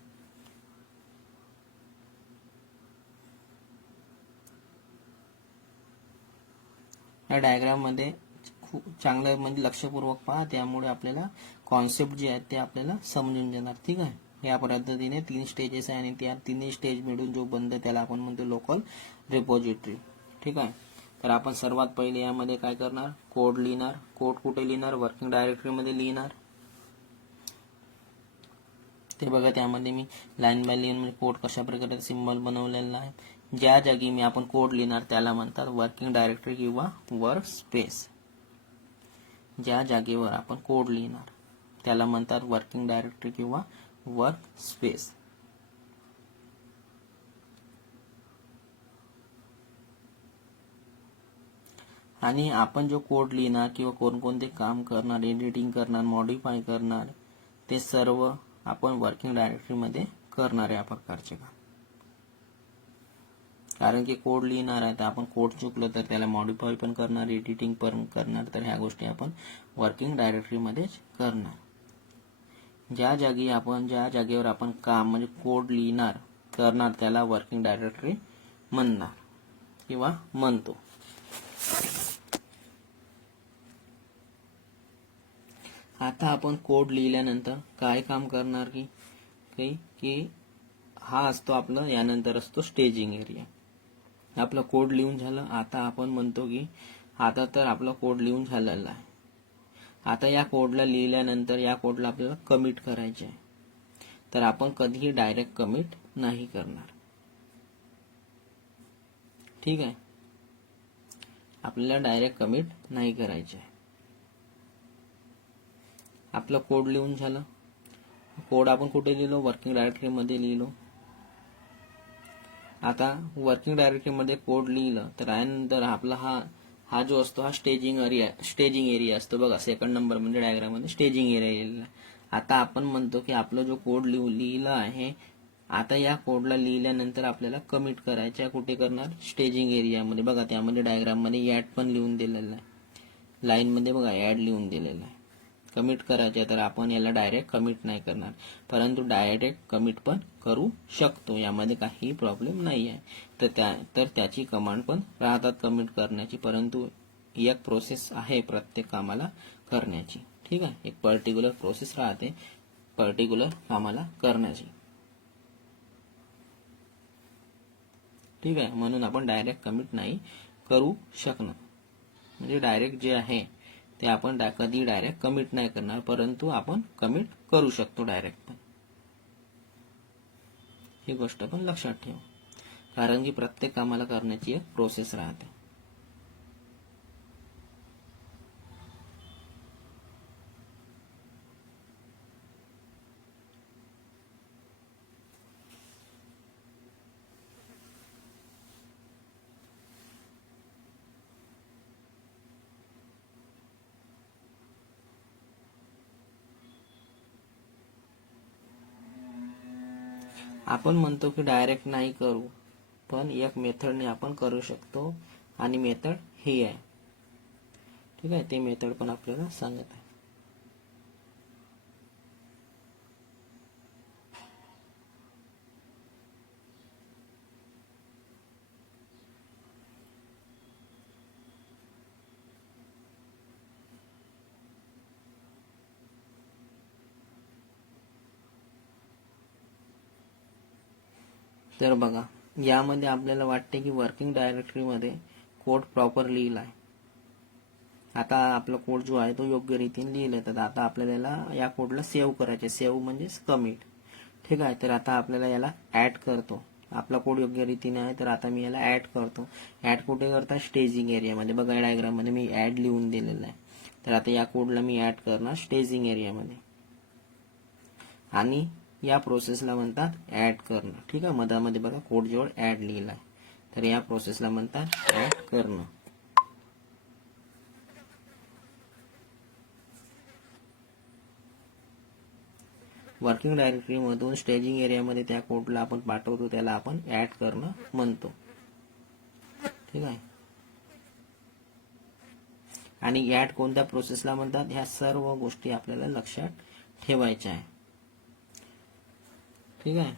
या डायग्राम मध्ये खूप चांगलं म्हणजे लक्षपूर्वक पहा, त्यामुळे आपल्याला कॉन्सेप्ट जे आहेत ते आपल्याला समजून जाणार. ठीक आहे. या पद्धतीने 3 स्टेजेस आहे आणि त्या 3 स्टेज मिळून जो बनतो त्याला आपण म्हणतो लोकल रिपॉझिटरी. ठीक आहे. तर आपण सर्वात पहिले यामध्ये काय करणार, कोड लिहिणार. कोड कुठे लिहिणार, वर्किंग डायरेक्टरी मध्ये लिहिणार. ते बघा, त्यामध्ये मी लाईन बाय लाईन म्हणजे कोड कशा प्रकारे सिम्बॉल बनवलेला आहे. ज्या जागी मी आपण कोड लिहिणार त्याला म्हणतात वर्किंग डायरेक्टरी किंवा वर्क स्पेस. ज्या जागेवर आपण कोड लिहिणार त्याला म्हणतात वर्किंग डायरेक्टरी किंवा वर्क स्पेस. आणि आपण जो कोड लिहिणार किंवा कोणकोणते काम करणार, एडिटिंग करणार, मॉडिफाय करणार, ते सर्व आपण वर्किंग डायरेक्टरी मध्ये करणार या प्रकारचे काम. कारण की कोड लिहिणार आहे तर आपण कोड चुकलं तर त्याला मॉडिफाय पण करणार, एडिटिंग पण करणार. तर ह्या गोष्टी आपण वर्किंग डायरेक्टरी मध्येच करणार. ज्या जागेवर आपण काम म्हणजे कोड लिहिणार करणार त्याला वर्किंग डायरेक्टरी म्हणणार किंवा म्हणतो. आता आपण कोड लिहिल्यानंतर काय काम करणार की हा असतो आपलं, यानंतर असतो स्टेजिंग एरिया. आपलं कोड लिहून झालं. आता आपण म्हणतो की आता तर आपला कोड लिहून झालेला आहे. आता या कोडला लिहिल्यानंतर या कोडला आपल्याला कमिट करायचे आहे. तर आपण कधीही डायरेक्ट कमिट नाही करणार. ठीक आहे. आपल्याला डायरेक्ट कमिट नाही करायचे आहे. आपलं कोड लिहून झालं. कोड आपण कुठे लिहिलो, वर्किंग डायरेक्टरी मध्ये लिहिलो. आता वर्किंग डायरेक्टरी मध्ये कोड लिहिलं तर यानंतर आपला हा जो असतो हा स्टेजिंग एरिया असतो बघा. सेकंड नंबर म्हणजे डायग्राम मध्ये स्टेजिंग एरिया लिहिलेला आहे. आता आपण म्हणतो की आपला जो कोड लिहिला आहे, आता या कोडला लिहिल्यानंतर आपल्याला कमिट करायचं आहे. कुठे करणार? स्टेजिंग एरियामध्ये. बघा त्यामध्ये डायग्राम मध्ये ऍड पण लिहून दिलेला आहे. लाईन मध्ये बघा ऍड लिहून दिलेला आहे. कमिट करायचे तर आपण याला डायरेक्ट कमिट नाही करणार, परंतु डायरेक्ट कमिट पण करू शकतो. यामध्ये काही प्रॉब्लेम नाही आहे. तर त्याची कमांड पण राहतात कमिट करण्याची, परंतु एक प्रोसेस आहे प्रत्येक कामाला करण्याची. ठीक आहे, एक पर्टिक्युलर प्रोसेस राहते पर्टिक्युलर कामाला करण्याची. ठीक आहे, म्हणून आपण डायरेक्ट कमिट नाही करू शकणार. म्हणजे डायरेक्ट जे आहे ते आपण कधी डायरेक्ट कमिट नाही करणार, परंतु आपण कमिट करू शकतो डायरेक्ट पण. ही गोष्ट पण लक्षात ठेवा, कारण की प्रत्येक कामाला करण्याची एक प्रोसेस राहते. आपण म्हणतो की डायरेक्ट नाही करू, पण एक मेथडने आपण करू शकतो आणि मेथड ही आहे. ठीक आहे, ते मेथड पण आपल्याला सांगत आहे. तर बघा, यामध्ये आपल्याला वाटते की वर्किंग डायरेक्टरीमध्ये कोड प्रॉपर लिहिला आहे. आता आपला कोड जो आहे तो योग्य रीतीने लिहिला. तर आता आपल्याला या कोडला सेव्ह करायचे. सेव्ह म्हणजेच कमिट. ठीक आहे, तर आता आपल्याला याला ऍड करतो. आपला कोड योग्य रीतीने आहे, तर आता मी याला ऍड करतो. ऍड कुठे करता? स्टेजिंग एरियामध्ये. बघा डायग्राम मध्ये मी ऍड लिहून दिलेला आहे. तर आता या कोडला मी ऍड करणार स्टेजिंग एरियामध्ये, आणि या प्रोसेसला म्हणतात ऍड करणं. ठीक आहे, मधामध्ये बघा कोड जवळ ऍड लिहिला आहे, तर या प्रोसेसला म्हणतात ऍड करणं. वर्किंग डायरेक्टरी मधून स्टेजिंग एरियामध्ये त्या कोडला आपण पाठवतो, त्याला आपण ऍड करणं म्हणतो. ठीक आहे, आणि ऍड कोणत्या प्रोसेसला म्हणतात, ह्या सर्व गोष्टी आपल्याला लक्षात ठेवायच्या आहे. ठीक आहे,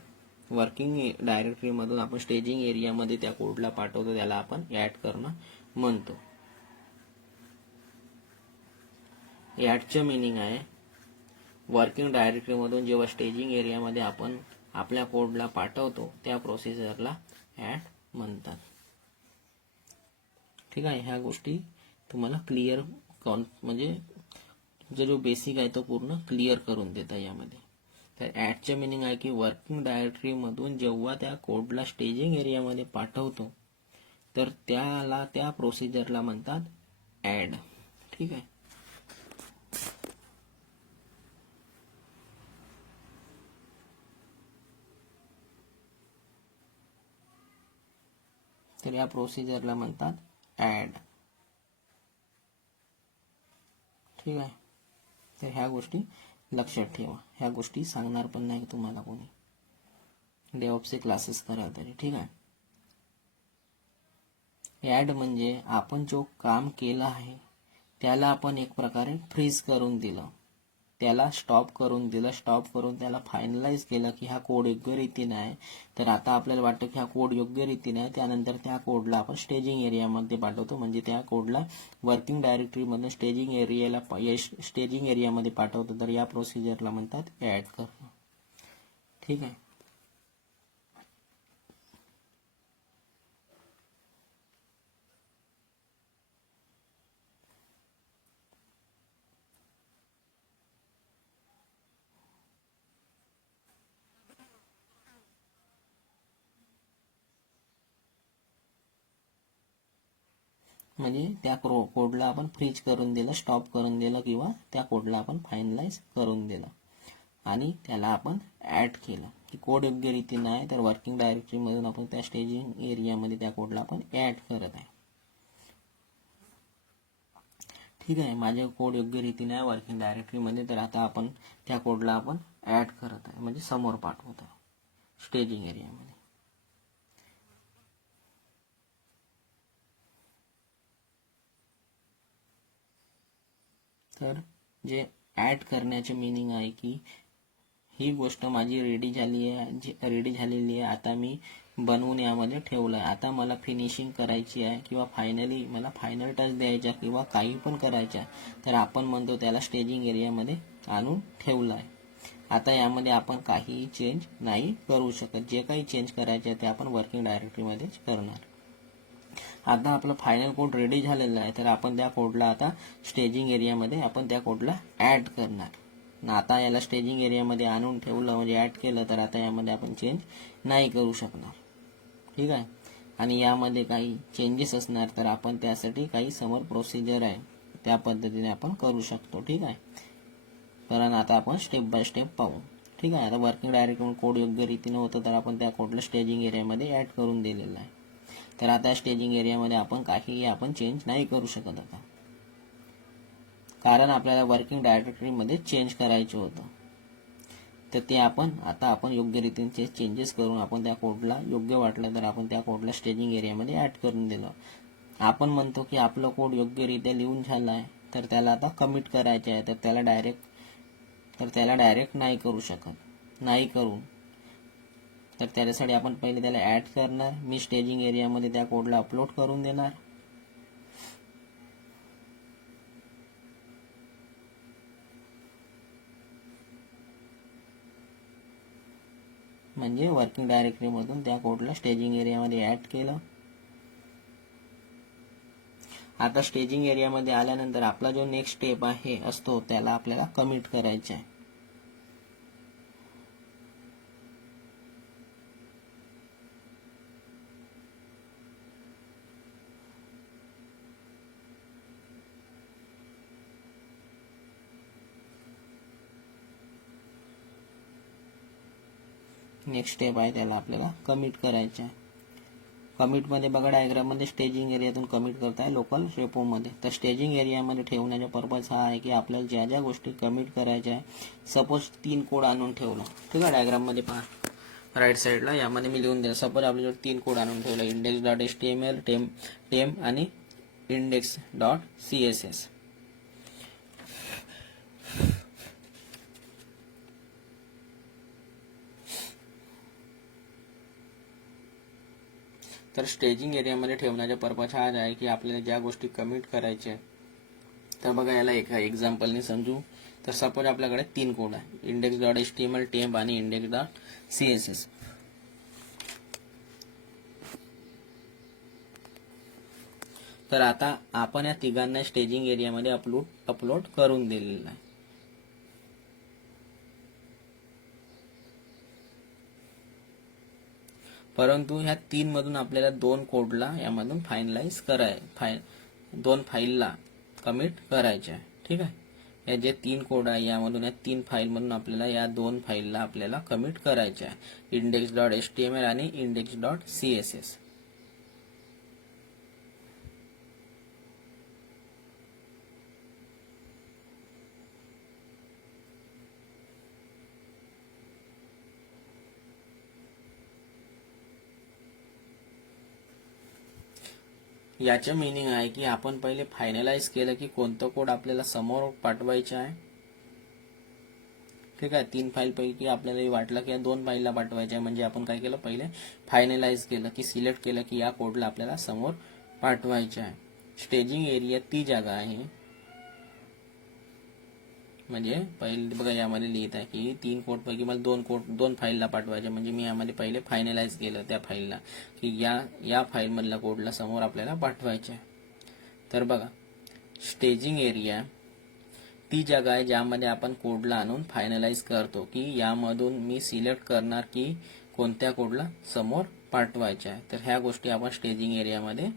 वर्किंग डायरेक्टरी मधून आपण स्टेजिंग एरियामध्ये त्या कोडला पाठवतो, त्याला आपण ऍड करणं म्हणतो. ऍडचं मिनिंग आहे, वर्किंग डायरेक्टरी मधून जेव्हा स्टेजिंग एरियामध्ये आपण आपल्या कोडला पाठवतो त्या प्रोसिजरला ऍड म्हणतात. ठीक आहे, ह्या गोष्टी तुम्हाला क्लिअर म्हणजे जो बेसिक आहे तो पूर्ण क्लिअर करून देता यामध्ये. तर ऍडचे मिनिंग आहे की वर्किंग डायरेक्टरी मधून जेव्हा त्या कोडला स्टेजिंग एरियामध्ये पाठवतो, तर त्या प्रोसिजरला म्हणतात ऍड. ठीक आहे, तर या प्रोसिजरला म्हणतात ऍड. ठीक आहे, तर ह्या गोष्टी लक्षात ठेवा. ह्या गोष्टी सांगणार पण नाही तुम्हाला कोणी, डेव्हऑप्सचे क्लासेस करा तरी. ठीक आहे, ऍड म्हणजे आपण जो काम केलं आहे त्याला आपण एक प्रकारे फ्रीज करून दिलं, त्याला स्टॉप करून दिलं. स्टॉप करून त्याला फायनलाइज केलं की हा कोड योग्य रीतीने आहे. तर आता आपल्याला वाटतं की हा कोड योग्य रीतीने आहे, त्यानंतर त्या कोडला आपण स्टेजिंग एरियामध्ये पाठवतो. म्हणजे त्या कोडला वर्किंग डायरेक्टरी मधून स्टेजिंग एरियामध्ये पाठवतो. तर या प्रोसिजरला म्हणतात ऍड करणं. ठीक आहे, म्हणजे त्या कोडला आपण फ्रीज करून दिलं, स्टॉप करून दिलं, किंवा त्या कोडला आपण फायनलाइज करून दिलं आणि त्याला आपण ऍड केलं की कोड योग्य रीतीने आहे. तर वर्किंग डायरेक्टरी मधून आपण त्या स्टेजिंग एरियामध्ये त्या कोडला आपण ऍड करत आहे. ठीक आहे. माझे कोड योग्य रीतीने आहे वर्किंग डायरेक्टरीमध्ये, तर आता आपण त्या कोडला आपण ॲड करत आहे, म्हणजे समोर पाठवत आहे स्टेजिंग एरियामध्ये. तर जे ॲड करण्याचे मिनिंग आहे की ही गोष्ट माझी रेडी झालेली आहे, आता मी बनवून यामध्ये ठेवलं आहे. आता मला फिनिशिंग करायची आहे किंवा फायनली मला फायनल टच द्यायचा किंवा काही पण करायचं, तर आपण म्हणतो त्याला स्टेजिंग एरियामध्ये आणून ठेवलं आहे. आता यामध्ये आपण काहीही चेंज नाही करू शकत. जे काही चेंज करायचे आहे ते आपण वर्किंग डायरेक्टरीमध्येच करणार. आता आपलं फायनल कोड रेडी झालेला आहे, तर आपण त्या कोडला आता स्टेजिंग एरियामध्ये आपण त्या कोडला ॲड करणार. आता याला स्टेजिंग एरियामध्ये आणून ठेवलं म्हणजे ॲड केलं, तर आता यामध्ये आपण चेंज नाही करू शकणार. ठीक आहे. आणि यामध्ये काही चेंजेस असणार, तर आपण त्यासाठी काही समोर प्रोसिजर आहे त्या पद्धतीने आपण करू शकतो. ठीक आहे. कारण आता आपण स्टेप बाय स्टेप पाहू. ठीक आहे. आता वर्किंग डायरेक्टरी कोड योग्य रीतीने होतं, तर आपण त्या कोडला स्टेजिंग एरियामध्ये ॲड करून दिलेलं आहे. तर आता स्टेजिंग एरियामध्ये आपण काहीही आपण चेंज नाही करू शकत आता, कारण आपल्याला वर्किंग डायरेक्टरीमध्ये चेंज करायचं होतं. तर ते आपण योग्य रीतीने चेंजेस करून आपण त्या कोडला योग्य वाटलं तर आपण त्या कोडला स्टेजिंग एरियामध्ये ॲड करून दिलं. आपण म्हणतो की आपलं कोड योग्यरित्या लिहून झालं आहे, तर त्याला आता कमिट करायचं आहे, तर त्याला डायरेक्ट नाही करू शकत. नाही करू तर त्याच्यासाठी आपण पहिले त्याला ॲड करणार. मी स्टेजिंग एरियामध्ये त्या कोडला अपलोड करून देणार. म्हणजे वर्किंग डायरेक्टरीमधून त्या कोडला स्टेजिंग एरियामध्ये ॲड केलं. आता स्टेजिंग एरियामध्ये आल्यानंतर आपला जो नेक्स्ट स्टेप आहे असतो त्याला आपल्याला कमिट करायचा आहे. नेक्स्ट स्टेप आहे त्याला आपल्याला कमिट करायचं आहे. कमिटमध्ये बघा डायग्राममध्ये स्टेजिंग एरियातून कमिट करताय लोकल रेपोमध्ये. तर स्टेजिंग एरियामध्ये ठेवण्याचा पर्पज हा आहे की आपल्याला ज्या ज्या गोष्टी कमिट करायच्या आहे, सपोज 3 कोड आणून ठेवलं. ठीक आहे. डायग्राममध्ये पहा राईट साईडला यामध्ये मी लिहून द्या. सपोज आपल्याजवळ 3 कोड आणून ठेवलं, index.html, टेम आणि index.css. तर स्टेजिंग एरियामध्ये ठेवण्याचा पर्पज हा आहे की आपल्याला ज्या गोष्टी कमिट करायच्या, तर बघा याला एका एक्झाम्पलने समजू. तर सपोज आपल्याकडे 3 कोड आहे, index.html, टेम्प आणि index.css. तर आता आपण या तिघांना स्टेजिंग एरियामध्ये अपलोड करून दिलेलं आहे. परंतु ह्या 3 मधून आपल्याला 2 कोडला यामधून दोन फाईलला कमिट करायचे आहे. ठीक आहे. या जे 3 कोड आहे यामधून या 3 फाईलमधून आपल्याला या 2 फाईलला आपल्याला कमिट करायचे आहे, index.html आणि index.css. याचं मिनिंग आहे की आपण पहिले फायनलाइज केलं की कोणतं कोड आपल्याला समोर पाठवायचं आहे. ठीक आहे. 3 फाईल पैकी आपल्याला वाटलं की या 2 फाईलला पाठवायचं आहे, म्हणजे आपण काय केलं, पहिले फायनलाइज केलं की सिलेक्ट केलं की या कोडला आपल्याला समोर पाठवायचं आहे. स्टेजिंग एरिया ती जागा आहे, म्हणजे पहिले बघा यामध्ये लिहित आहे की 3 कोड पैकी मला 2 फाईलला पाठवायचे, म्हणजे मी यामध्ये पहिले फायनलाइज केलं त्या फाईलला की या फाईलमधल्या कोडला समोर आपल्याला पाठवायचे आहे. तर बघा स्टेजिंग एरिया ती जागा आहे ज्यामध्ये आपण कोडला आणून फायनलाइज करतो की यामधून मी सिलेक्ट करणार की कोणत्या कोडला समोर पाठवायचे आहे. तर ह्या गोष्टी आपण स्टेजिंग एरियामध्ये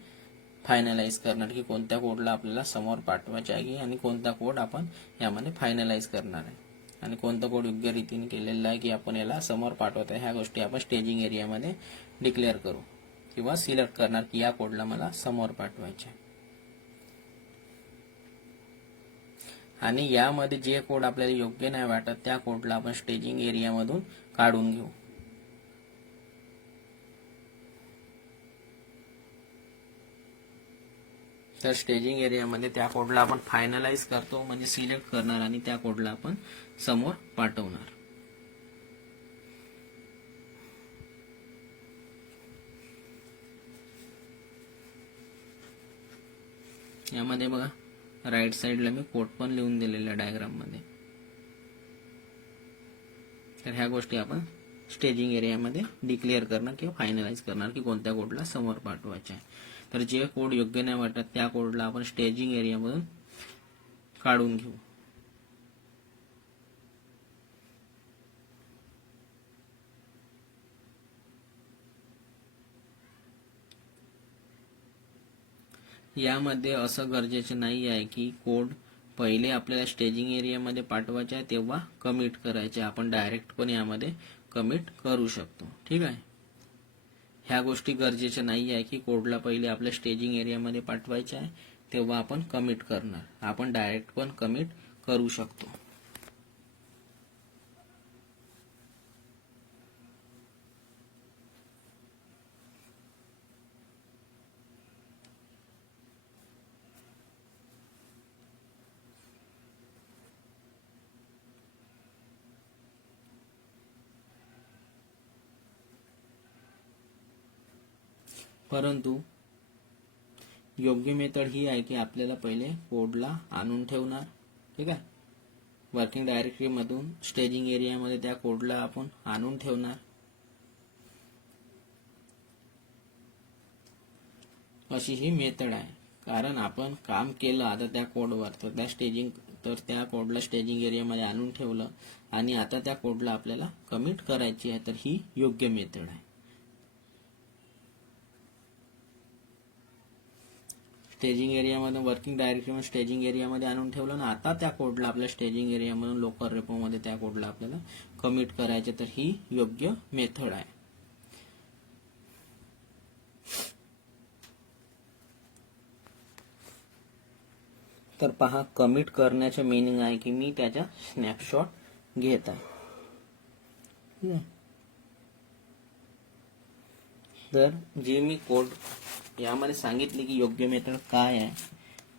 फायनलाइज करणार की कोणत्या कोडला आपल्याला समोर पाठवायचे आहे आणि कोणता कोड आपण यामध्ये फायनलाइज करणार आहे आणि कोणता कोड योग्य रीतीने केलेला आहे की आपण याला समोर पाठवत आहे. ह्या गोष्टी आपण स्टेजिंग एरियामध्ये डिक्लेअर करू किंवा सिलेक्ट करणार की या कोडला मला समोर पाठवायचे आहे. आणि यामध्ये जे कोड आपल्याला योग्य नाही वाटत त्या कोडला आपण स्टेजिंग एरियामधून काढून घेऊ. तर स्टेजिंग एरियामध्ये त्या कोडला आपण फायनलाइज करतो, म्हणजे सिलेक्ट करणार आणि त्या कोडला आपण समोर पाठवणार. यामध्ये बघा राईट साईडला मी कोड पण लिहून दिलेला डायग्राम मध्ये. तर ह्या गोष्टी आपण स्टेजिंग एरियामध्ये डिक्लेअर करणार किंवा फायनलाइज करणार की कोणत्या कोडला समोर पाठवायचे आहे. तर जे कोड योग्य नाही वाटत त्या कोडला आपण स्टेजिंग एरियामधून काढून घेऊ. यामध्ये असं गरजेचं नाही आहे की कोड पहिले आपल्याला स्टेजिंग एरियामध्ये पाठवायचे आहे तेव्हा कमिट करायचे. आपण डायरेक्ट पण यामध्ये कमिट करू शकतो. ठीक आहे. ह्या गोष्टी गरजेच्या नाही आहे की कोडला पहिले आपल्या स्टेजिंग एरियामध्ये पाठवायचे आहे तेव्हा आपण कमिट करणार. आपण डायरेक्ट पण कमिट करू शकतो. परंतु योग्य मेथड ही आहे की आपल्याला पहिले कोडला आणून ठेवणार. ठीक आहे. वर्किंग डायरेक्टरी मधून स्टेजिंग एरियामध्ये त्या कोडला आपण आणून ठेवणार. अशी ही मेथड आहे. कारण आपण काम केलं आता त्या कोडवर, तर त्या कोडला स्टेजिंग एरियामध्ये आणून ठेवलं आणि आता त्या कोडला आपल्याला कमिट करायची आहे. तर ही योग्य मेथड आहे. स्टेजिंग एरियामध्ये वर्किंग डायरेक्टरी स्टेजिंग एरियामध्ये आणून ठेवलं ना, आता त्या कोडला आपल्या स्टेजिंग एरियामधून लोकल रेपोमध्ये त्या कोडला आपल्याला कमिट करायचे. तर ही योग्य मेथड आहे. तर पहा, कमिट करण्याचे मीनिंग आहे की मी त्याचा स्नॅपशॉट घेत आहे. तर जे मी कोड यामध्ये सांगितले की योग्य मेथड काय आहे,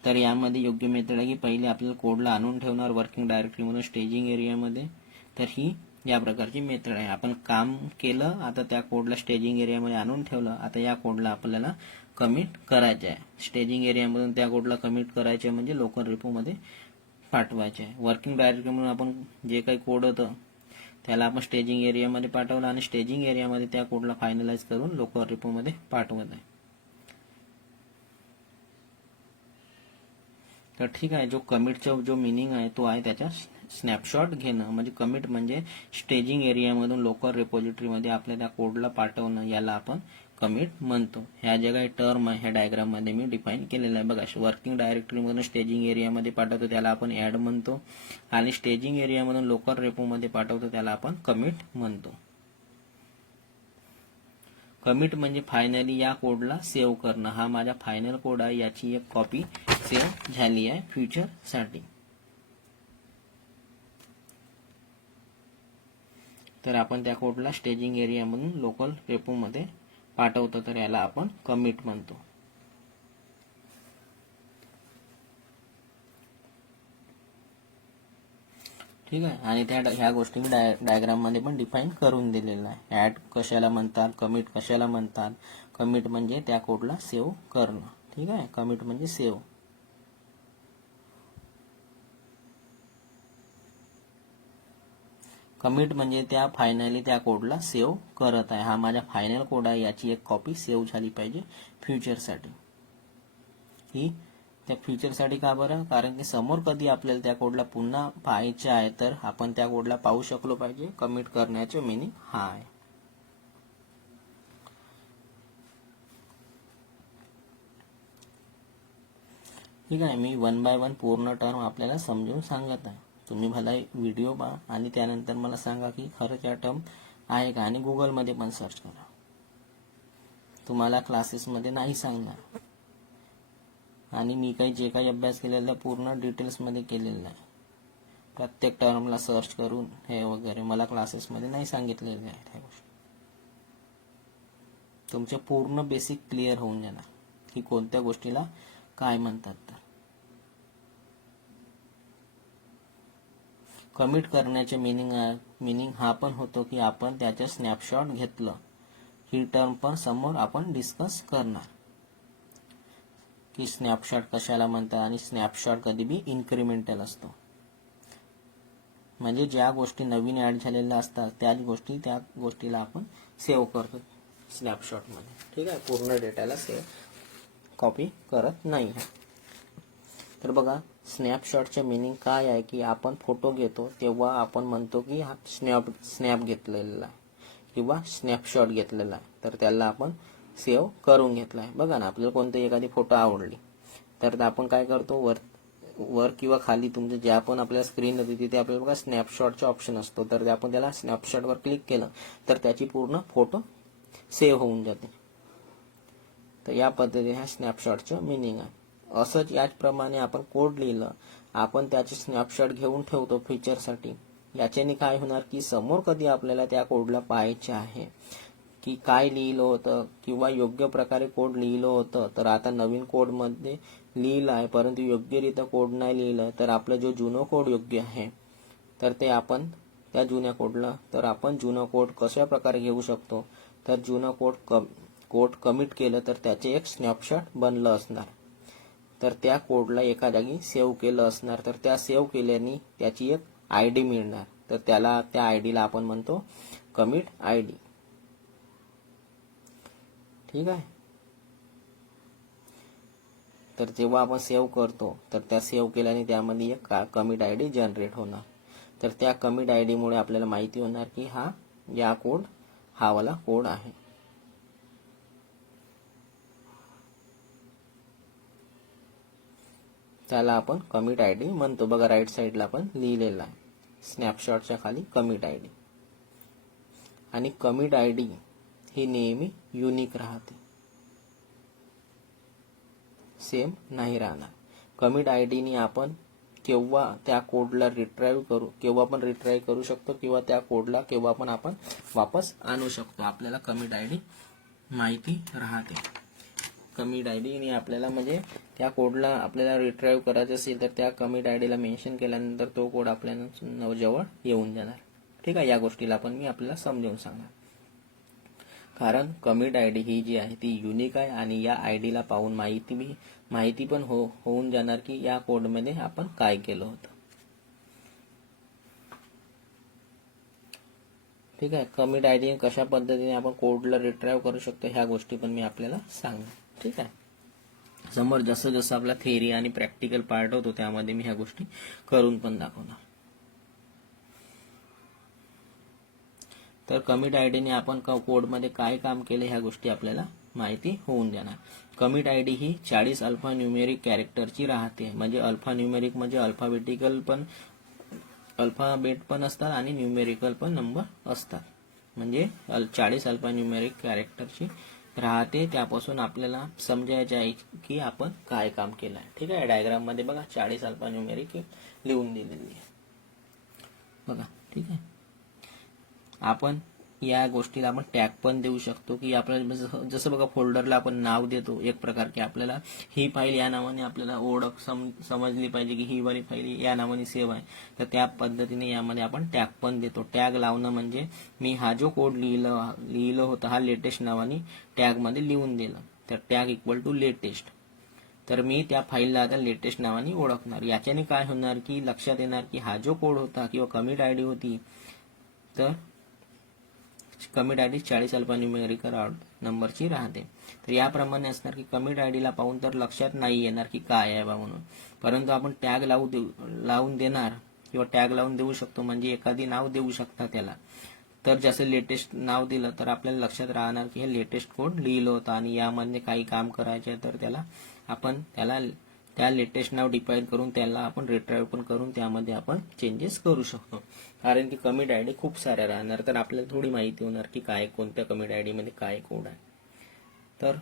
तर यामध्ये योग्य मेथड आहे की पहिले आपल्याला कोडला आणून ठेवणार वर्किंग डायरेक्टरीमधून स्टेजिंग एरियामध्ये. तर ही या प्रकारची मेथड आहे. आपण काम केलं, आता त्या कोडला स्टेजिंग एरियामध्ये आणून ठेवलं, आता या कोडला आपल्याला कमिट करायचे आहे. स्टेजिंग एरियामधून त्या कोडला कमिट करायचे म्हणजे लोकल रिपोमध्ये पाठवायचे आहे. वर्किंग डायरेक्टरीमधून आपण जे काही कोड होतं त्याला आपण स्टेजिंग एरियामध्ये पाठवलं आणि स्टेजिंग एरियामध्ये त्या कोडला फायनलाइज करून लोकल रिपोमध्ये पाठवत आहे. तर ठीक आहे. जो कमिटचा जो मिनिंग आहे तो आहे त्याचा स्नॅपशॉट घेणं. म्हणजे कमिट म्हणजे स्टेजिंग एरियामधून लोकल रिपॉझिटरीमध्ये आपल्या त्या कोडला पाठवणं, याला आपण कमिट म्हणतो. ह्या जे काही टर्म आहे ह्या डायग्राम मध्ये मी डिफाईन केलेलं आहे. बघा, वर्किंग डायरेक्टरीमधून स्टेजिंग एरियामध्ये पाठवतो त्याला आपण ऍड म्हणतो आणि स्टेजिंग एरियामधून लोकल रेपोमध्ये पाठवतो त्याला आपण कमिट म्हणतो. कमिट म्हणजे फायनली या कोडला सेव्ह करणं. हा माझा फायनल कोड आहे, याची एक कॉपी सेव्ह झाली आहे फ्युचर साठी. तर आपण त्या कोडला स्टेजिंग एरियामधून लोकल रेपोमध्ये पाठवतो, तर याला आपण कमिट म्हणतो. ठीक आहे. आणि त्या ह्या गोष्टी डायग्राम मध्ये पण डिफाईन करून दिलेलं आहे. ऍड कशाला म्हणतात, कमिट कशाला म्हणतात. कमिट म्हणजे त्या कोडला सेव्ह करणं. ठीक आहे. कमिट म्हणजे सेव्ह. कमिट म्हणजे त्या फायनली त्या कोडला सेव्ह करत आहे. हा माझा फायनल कोड आहे, याची एक कॉपी सेव्ह झाली पाहिजे फ्युचरसाठी. ही त्या फ्युचरसाठी का बरं? कारण की समोर कधी आपल्याला त्या कोडला पुन्हा पाहायचे आहे तर आपण त्या कोडला पाहू शकलो पाहिजे. कमिट करण्याचे मीनिंग हा आहे. ठीक आहे. मी 1 बाय 1 पूर्ण टर्म आपल्याला समजून सांगत आहे. तुम्ही भला व्हिडिओ पहा आणि त्यानंतर मला सांगा की खरंच या टर्म आहे का, आणि गुगलमध्ये पण सर्च करा. तुम्हाला क्लासेसमध्ये नाही सांगणार. आणि मी जे काही अभ्यास केलेला पूर्ण डिटेल्समध्ये केलेला आहे. प्रत्येक टर्मला सर्च करून हे वगैरे मला क्लासेसमध्ये नाही सांगितलेले आहेत ह्या गोष्टी. तुमचे पूर्ण बेसिक क्लिअर होऊन जाणार की कोणत्या गोष्टीला काय म्हणतात. तर कमिट करण्याचे मिनिंग हा पण होतो की आपण त्याचे स्नॅपशॉट घेतलं. ही टर्म पण समोर आपण डिस्कस करणार की स्नॅपशॉट कशाला म्हणतात आणि स्नॅपशॉट कधी बी इन्क्रिमेंटल असतो. म्हणजे ज्या गोष्टी नवीन ऍड झालेल्या असतात त्याच गोष्टी त्या गोष्टीला आपण सेव्ह करतो स्नॅपशॉटमध्ये. ठीक आहे, पूर्ण डेटाला कॉपी करत नाही. तर बघा स्नॅपशॉटचे मिनिंग काय आहे की आपण फोटो घेतो तेव्हा आपण म्हणतो की हा स्नॅप घेतलेला आहे किंवा स्नॅपशॉट घेतलेला आहे, तर त्याला आपण सेव्ह करून घेतला आहे. बघा ना, आपल्याला कोणती एखादी फोटो आवडली तर आपण काय करतो, वर किंवा खाली तुमच्या ज्या पण आपल्या स्क्रीन होती तिथे आपल्याला बघा स्नॅपशॉटचा ऑप्शन असतो. तर आपण त्याला स्नॅपशॉटवर क्लिक केलं तर त्याची पूर्ण फोटो सेव्ह होऊन जाते. तर या पद्धतीने ह्या स्नॅपशॉटचं मिनिंग आहे. असंच याचप्रमाणे आपण कोड लिहिलं, आपण त्याचे स्नॅपशॉट घेऊन ठेवतो फीचरसाठी. याच्याने काय होणार की समोर कधी आपल्याला त्या कोडला पाहायचे आहे की काय लिहिलं होतं किंवा योग्य प्रकारे कोड लिहिलं होतं, तर आता नवीन कोडमध्ये लिहिलं आहे परंतु योग्यरित्या कोड नाही लिहिलं तर आपलं जो जुनं कोड योग्य आहे तर ते आपण त्या जुन्या कोडला, तर आपण जुनं कोड कशा प्रकारे घेऊ शकतो, तर जुनं कोड कमिट केलं तर त्याचे एक स्नॅपशॉट बनलं असणार. तर त्या कोडला एका जागी सेव्ह केलं असणार, तर त्या सेव्ह केल्याने त्याची एक आयडी मिळणार. तर त्या आयडीला आपण म्हणतो कमिट आयडी. ठीक आहे. तर जेव्हा आपण सेव्ह करतो तर त्या सेव्ह केल्याने त्यामध्ये एक कमिट आयडी जनरेट होणार. तर त्या कमिट आयडी मुळे आपल्याला माहिती होणार की हा वाला कोड आहे. त्याला आपण कमिट आयडी म्हणतो. बघा राईट साईडला आपण लिहिलेला आहे स्नॅपशॉटच्या खाली कमिट आयडी. आणि कमिट आयडी ही नेहमी युनिक राहते, सेम नाही राहणार. कमिट आयडीने आपण केव्हा त्या कोडला केव्हा पण रिट्राय करू शकतो किंवा त्या कोडला केव्हा पण आपण वापस आणू शकतो. आपल्याला कमिट आयडी माहिती राहते. कमिट आयडीने आपल्याला म्हणजे त्या कोडला आपल्याला रिट्राईव्ह करायचं असेल तर त्या कमिट आयडीला मेन्शन केल्यानंतर तो कोड आपल्या जवळ येऊन जाणार. ठीक आहे, या गोष्टीला पण मी आपल्याला समजावून सांगणार. कारण कमिट आयडी ही जी आहे ती युनिक आहे आणि या आयडीला पाहून माहिती पण होऊन जाणार की या कोडमध्ये आपण काय केलं होतं. ठीक आहे, कमिट आयडी कशा पद्धतीने आपण कोडला रिट्राईव्ह करू शकतो ह्या गोष्टी पण मी आपल्याला सांगणार. ठीक आहे, समोर जसं जसं आपला थेअरी आणि प्रॅक्टिकल पार्ट होतो त्यामध्ये मी ह्या गोष्टी करून पण दाखवणार. तर कमिट आयडीने आपण कोडमध्ये काय काम केलं ह्या गोष्टी आपल्याला माहिती होऊन जाणार. कमिट आयडी ही 40 अल्फा न्यूमेरिक कॅरेक्टरची राहते. म्हणजे अल्फा न्यूमेरिक म्हणजे अल्फाबेट पण असतात आणि न्यूमेरिकल पण नंबर असतात. म्हणजे 40 अल्फा न्यूमेरिक कॅरेक्टरची राहते. त्यापासून आपल्याला समजायचे आहे की आपण काय काम केलं आहे. ठीक आहे, डायग्राम मध्ये बघा 40 अल्फा न्यूमेरिक लिहून दिलेली आहे बघा. ठीक आहे, आपण या गोष्टीला आपण टॅग पण देऊ शकतो की आपल्याला जसं बघा फोल्डरला आपण नाव देतो एक प्रकार की आपल्याला ही फाईल या नावाने आपल्याला ओळख समजली पाहिजे की ही वाली फाईल या नावाने सेव्ह आहे. तर त्या पद्धतीने यामध्ये आपण टॅग पण देतो. टॅग लावणं म्हणजे मी हा जो कोड लिहिलं होतं हा लेटेस्ट नावाने टॅग मध्ये लिहून दिलं. तर टॅग इक्वल टू लेटेस्ट. तर मी त्या फाईलला आता लेटेस्ट नावाने ओळखणार. याच्याने काय होणार की लक्षात येणार की हा जो कोड होता किंवा कमिट आयडी होती तर कमिट आयडी 40 अल्फा न्यूमेरिकल नंबरची राहते. तर याप्रमाणे असणार की कमिट आयडीला पाहून तर लक्षात नाही येणार की काय आहे बा म्हणून, परंतु आपण टॅग लावून देणार किंवा टॅग लावून देऊ शकतो. म्हणजे एखादी नाव देऊ शकता त्याला. तर जसं लेटेस्ट नाव दिलं तर आपल्याला लक्षात राहणार की हे लेटेस्ट कोड लिहिलं होतं आणि यामध्ये काही काम करायचे आहे तर त्याला त्या लेटेस्ट नाव डिफाईन करून त्याला आपण रिट्राईव्ह पण करून त्यामध्ये आपण चेंजेस करू शकतो. कारण की कमिट आयडी खूप साऱ्या राहणार तर आपल्याला थोडी माहिती होणार की काय कोणत्या कमिट आयडी मध्ये काय कोड आहे. तर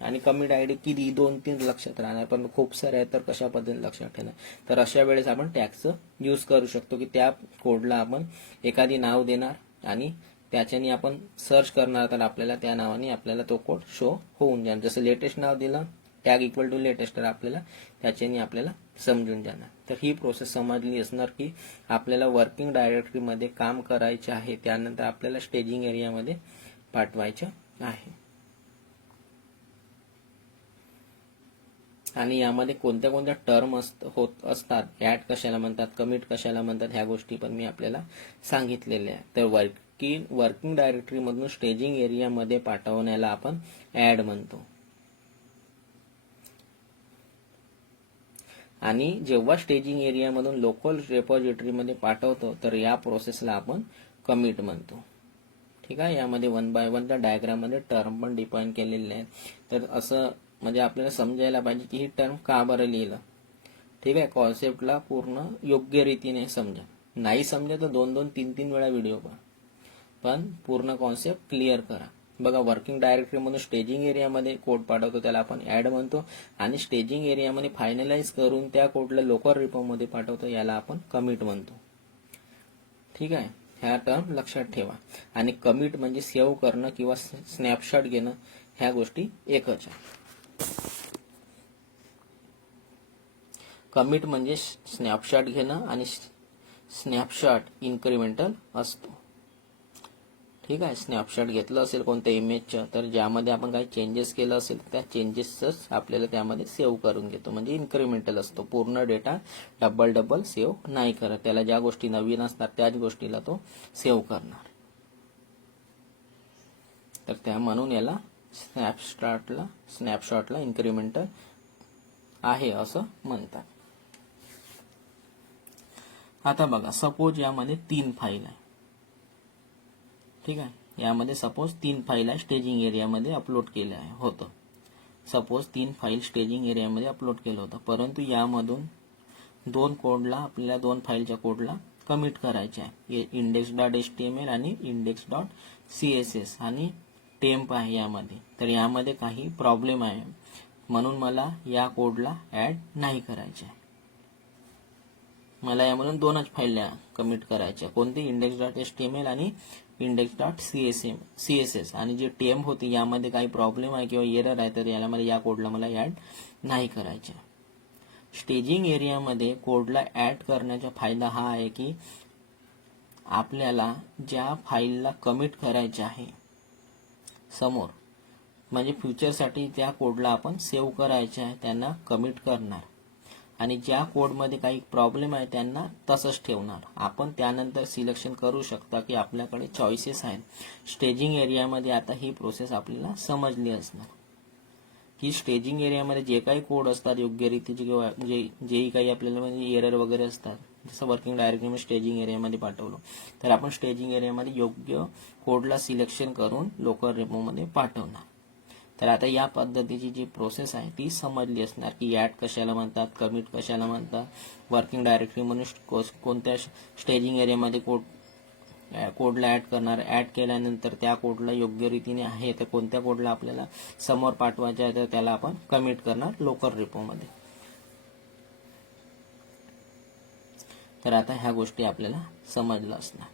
आणि कमिट आयडी किती 2-3 लक्षात राहणार, पण खूप सारे आहेत तर कशा पद्धतीने लक्षात ठेवणार. तर अशा वेळेस आपण टॅगचं यूज करू शकतो की त्या कोडला आपण एखादी नाव देणार आणि त्याच्याने आपण सर्च करणार, तर आपल्याला त्या नावाने आपल्याला तो कोड शो होऊन जाणार. जसं लेटेस्ट नाव दिलं टॅग इक्वल टू लेटेस्ट, तर आपल्याला त्याच्याने आपल्याला समजून जाणार. तर ही प्रोसेस समजली असणार की आपल्याला वर्किंग डायरेक्टरीमध्ये काम करायचे आहे, त्यानंतर आपल्याला स्टेजिंग एरियामध्ये पाठवायचं आहे. आणि यामध्ये कोणत्या कोणत्या टर्म होत असतात, ऍड कशाला म्हणतात, कमिट कशाला म्हणतात, ह्या गोष्टी पण मी आपल्याला सांगितलेल्या आहे. तर वर्किंग डायरेक्टरीमधून स्टेजिंग एरियामध्ये पाठवण्याला आपण ऍड म्हणतो. आणि जेव्हा स्टेजिंग एरियामधून लोकल रेपॉझिटरीमध्ये पाठवतो तर या प्रोसेसला आपण कमिट म्हणतो. ठीक आहे. यामध्ये 1 बाय 1 त्या डायग्राममध्ये टर्म पण डिफाईन केलेले आहेत. तर असं म्हणजे आपल्याला समजायला पाहिजे की ही टर्म का बरं लिहिलं. ठीक आहे. कॉन्सेप्टला पूर्ण योग्य रीतीने समजा. नाही समजा तर 2-2, 3-3 वेळा व्हिडिओ पहा, पण पूर्ण कॉन्सेप्ट क्लिअर करा. बघा, वर्किंग डायरेक्टरीमधून स्टेजिंग एरियामध्ये कोड पाठवतो त्याला आपण ऍड म्हणतो, आणि स्टेजिंग एरियामध्ये फायनलाइज करून त्या कोडला लोकल रिपोमध्ये पाठवतो याला आपण कमिट म्हणतो. ठीक आहे. ह्या टर्म लक्षात ठेवा. आणि कमिट म्हणजे सेव्ह करणं किंवा स्नॅपशॉट घेणं, ह्या गोष्टी एकच आहे. कमिट म्हणजे स्नॅपशॉट घेणं आणि स्नॅपशॉट इन्क्रिमेंटल असतो. ठीक आहे. स्नॅपशॉट घेतलं असेल कोणत्या इमेजचं, तर ज्यामध्ये आपण काही चेंजेस केलं असेल त्या चेंजेसच आपल्याला त्यामध्ये सेव्ह करून घेतो, म्हणजे इन्क्रिमेंटल असतो. पूर्ण डेटा डबल सेव्ह नाही करत. त्याला ज्या गोष्टी नवीन असतात त्याच गोष्टीला तो सेव्ह करणार. तर त्या म्हणून याला स्नॅपशॉटला इन्क्रिमेंटल आहे असं म्हणतात. आता बघा, सपोज यामध्ये 3 फाईल आहे. ठीक आहे. यामध्ये सपोज 3 फाईल आहे, स्टेजिंग एरियामध्ये अपलोड केलं होतं. सपोज 3 फाईल स्टेजिंग एरियामध्ये अपलोड केलं होतं, परंतु यामधून 2 कोडला आपल्याला 2 फाईलच्या कोडला कमिट करायचे आहे. index.html आणि index.css आणि टेम्प आहे यामध्ये. तर यामध्ये काही प्रॉब्लेम आहे, म्हणून मला या कोडला ऍड नाही करायचे आहे. मला यामधून 2च फाईल कमिट करायच्या. कोणती? index.html आणि index.css. आणि जी टेम्प होती यामध्ये काही प्रॉब्लेम आहे किंवा एरर आहे, तर याला या कोडला मला ऍड नाही करायचे. स्टेजिंग एरियामध्ये कोडला ऍड करण्याचा फायदा हा आहे की आपल्याला ज्या फाईलला कमिट करायचे आहे समोर, म्हणजे फ्युचरसाठी त्या कोडला आपण सेव्ह करायचे आहे, त्यांना कमिट करणार. आणि ज्या कोडमध्ये काही प्रॉब्लेम आहे त्यांना तसंच ठेवणार. आपण त्यानंतर सिलेक्शन करू शकता की आपल्याकडे चॉईसेस आहेत. स्टेजिंग एरियामध्ये आता ही प्रोसेस आपल्याला समजली असणार की स्टेजिंग एरियामध्ये जे काही कोड असतात योग्य रीतीचे किंवा जेही काही आपल्याला म्हणजे एरर वगैरे असतात, जसं वर्किंग डायरेक्टली स्टेजिंग एरियामध्ये पाठवलं, तर आपण स्टेजिंग एरियामध्ये योग्य कोडला सिलेक्शन करून लोकल रेपोमध्ये पाठवणार. तर आता या पद्धतीची जी प्रोसेस आहे ती समजली असणार की ऍड कशाला म्हणतात, कमिट कशाला म्हणतात, वर्किंग डायरेक्टरी म्हणून कोणत्या स्टेजिंग एरियामध्ये कोडला ऍड करणार, ऍड केल्यानंतर त्या कोडला योग्य रीतीने आहे तर कोणत्या कोडला आपल्याला समोर पाठवायचं आहे तर त्याला आपण कमिट करणार लोकल रेपोमध्ये. तर आता ह्या गोष्टी आपल्याला समजलं असणार.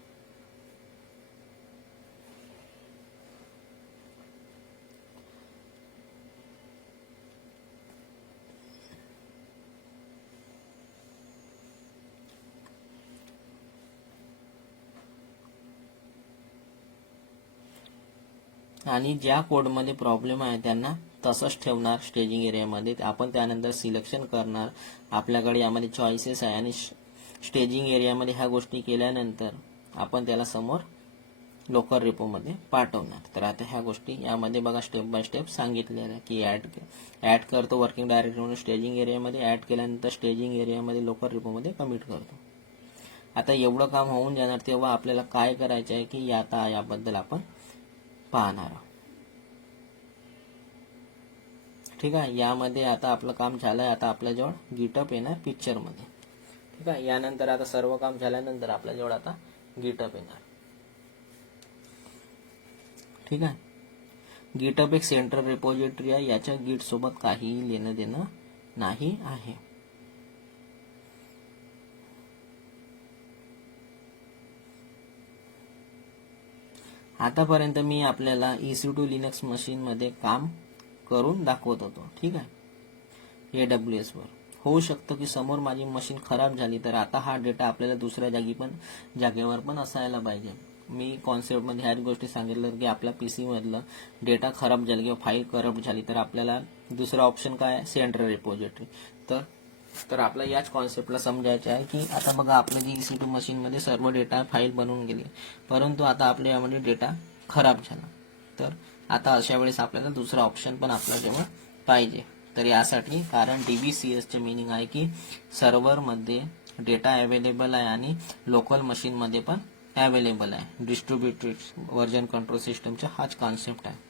आणि ज्या कोडमध्ये प्रॉब्लेम आहे त्यांना तसंच ठेवणार स्टेजिंग एरियामध्ये. आपण त्यानंतर सिलेक्शन करणार. आपल्याकडे यामध्ये चॉईसेस आहे आणि स्टेजिंग एरियामध्ये ह्या गोष्टी केल्यानंतर आपण त्याला समोर लोकल रेपोमध्ये पाठवणार. तर आता ह्या गोष्टी यामध्ये बघा स्टेप बाय स्टेप सांगितलेल्या की ऍड करतो वर्किंग डायरेक्टरी म्हणून स्टेजिंग एरियामध्ये, ऍड केल्यानंतर स्टेजिंग एरियामध्ये लोकल रेपोमध्ये कमिट करतो. आता एवढं काम होऊन जाणार तेव्हा आपल्याला काय करायचं आहे की आता याबद्दल आपण पाहणार आहोत. ठीक आहे. यामध्ये आता आपलं काम झालंय. आता आपल्याजवळ गिटअप येणार पिक्चरमध्ये. ठीक आहे. यानंतर आता सर्व काम झाल्यानंतर आपल्याजवळ आता गिटअप येणार. ठीक आहे. गिटहब एक सेंट्रल रिपॉझिटरी आहे, याच्या गिट सोबत काहीही लेणं देणं नाही आहे. आतापर्यंत मी आपल्याला EC2 लिनक्स मशीन मध्ये काम करून दाखवत होतो. ठीक आहे, AWS वर. होऊ शकतं की समोर माझी मशीन खराब झाली तर आता हा डेटा आपल्याला दुसऱ्या जागेवर पण असायला पाहिजे. मी कॉन्सेप्ट मध्ये ह्याच गोष्टी सांगितलं की आपल्या पीसी मधलं डेटा खराब झाला किंवा फाईल करप्ट झाली तर आपल्याला दुसरा ऑप्शन काय आहे, सेंट्रल रिपॉझिटरी. तर आपल्याला याच कॉन्सेप्टला समजायचं आहे की आता बघा आपलं जी EC2 मशीन मध्ये सर्व डेटा फाईल बनवून गेली, परंतु आता आपल्या यामध्ये डेटा खराब झाला. तर आता अशा वेळेस आपल्याला दुसरा ऑप्शन पण आपल्याजवळ पाहिजे. तर यासाठी कारण DBCS चे मीनिंग आहे की सर्व्हरमध्ये डेटा अवेलेबल आहे आणि लोकल मशीन मध्ये पण अवेलेबल आहे. डिस्ट्रीब्युटेड व्हर्जन कंट्रोल सिस्टमचा हाच कॉन्सेप्ट आहे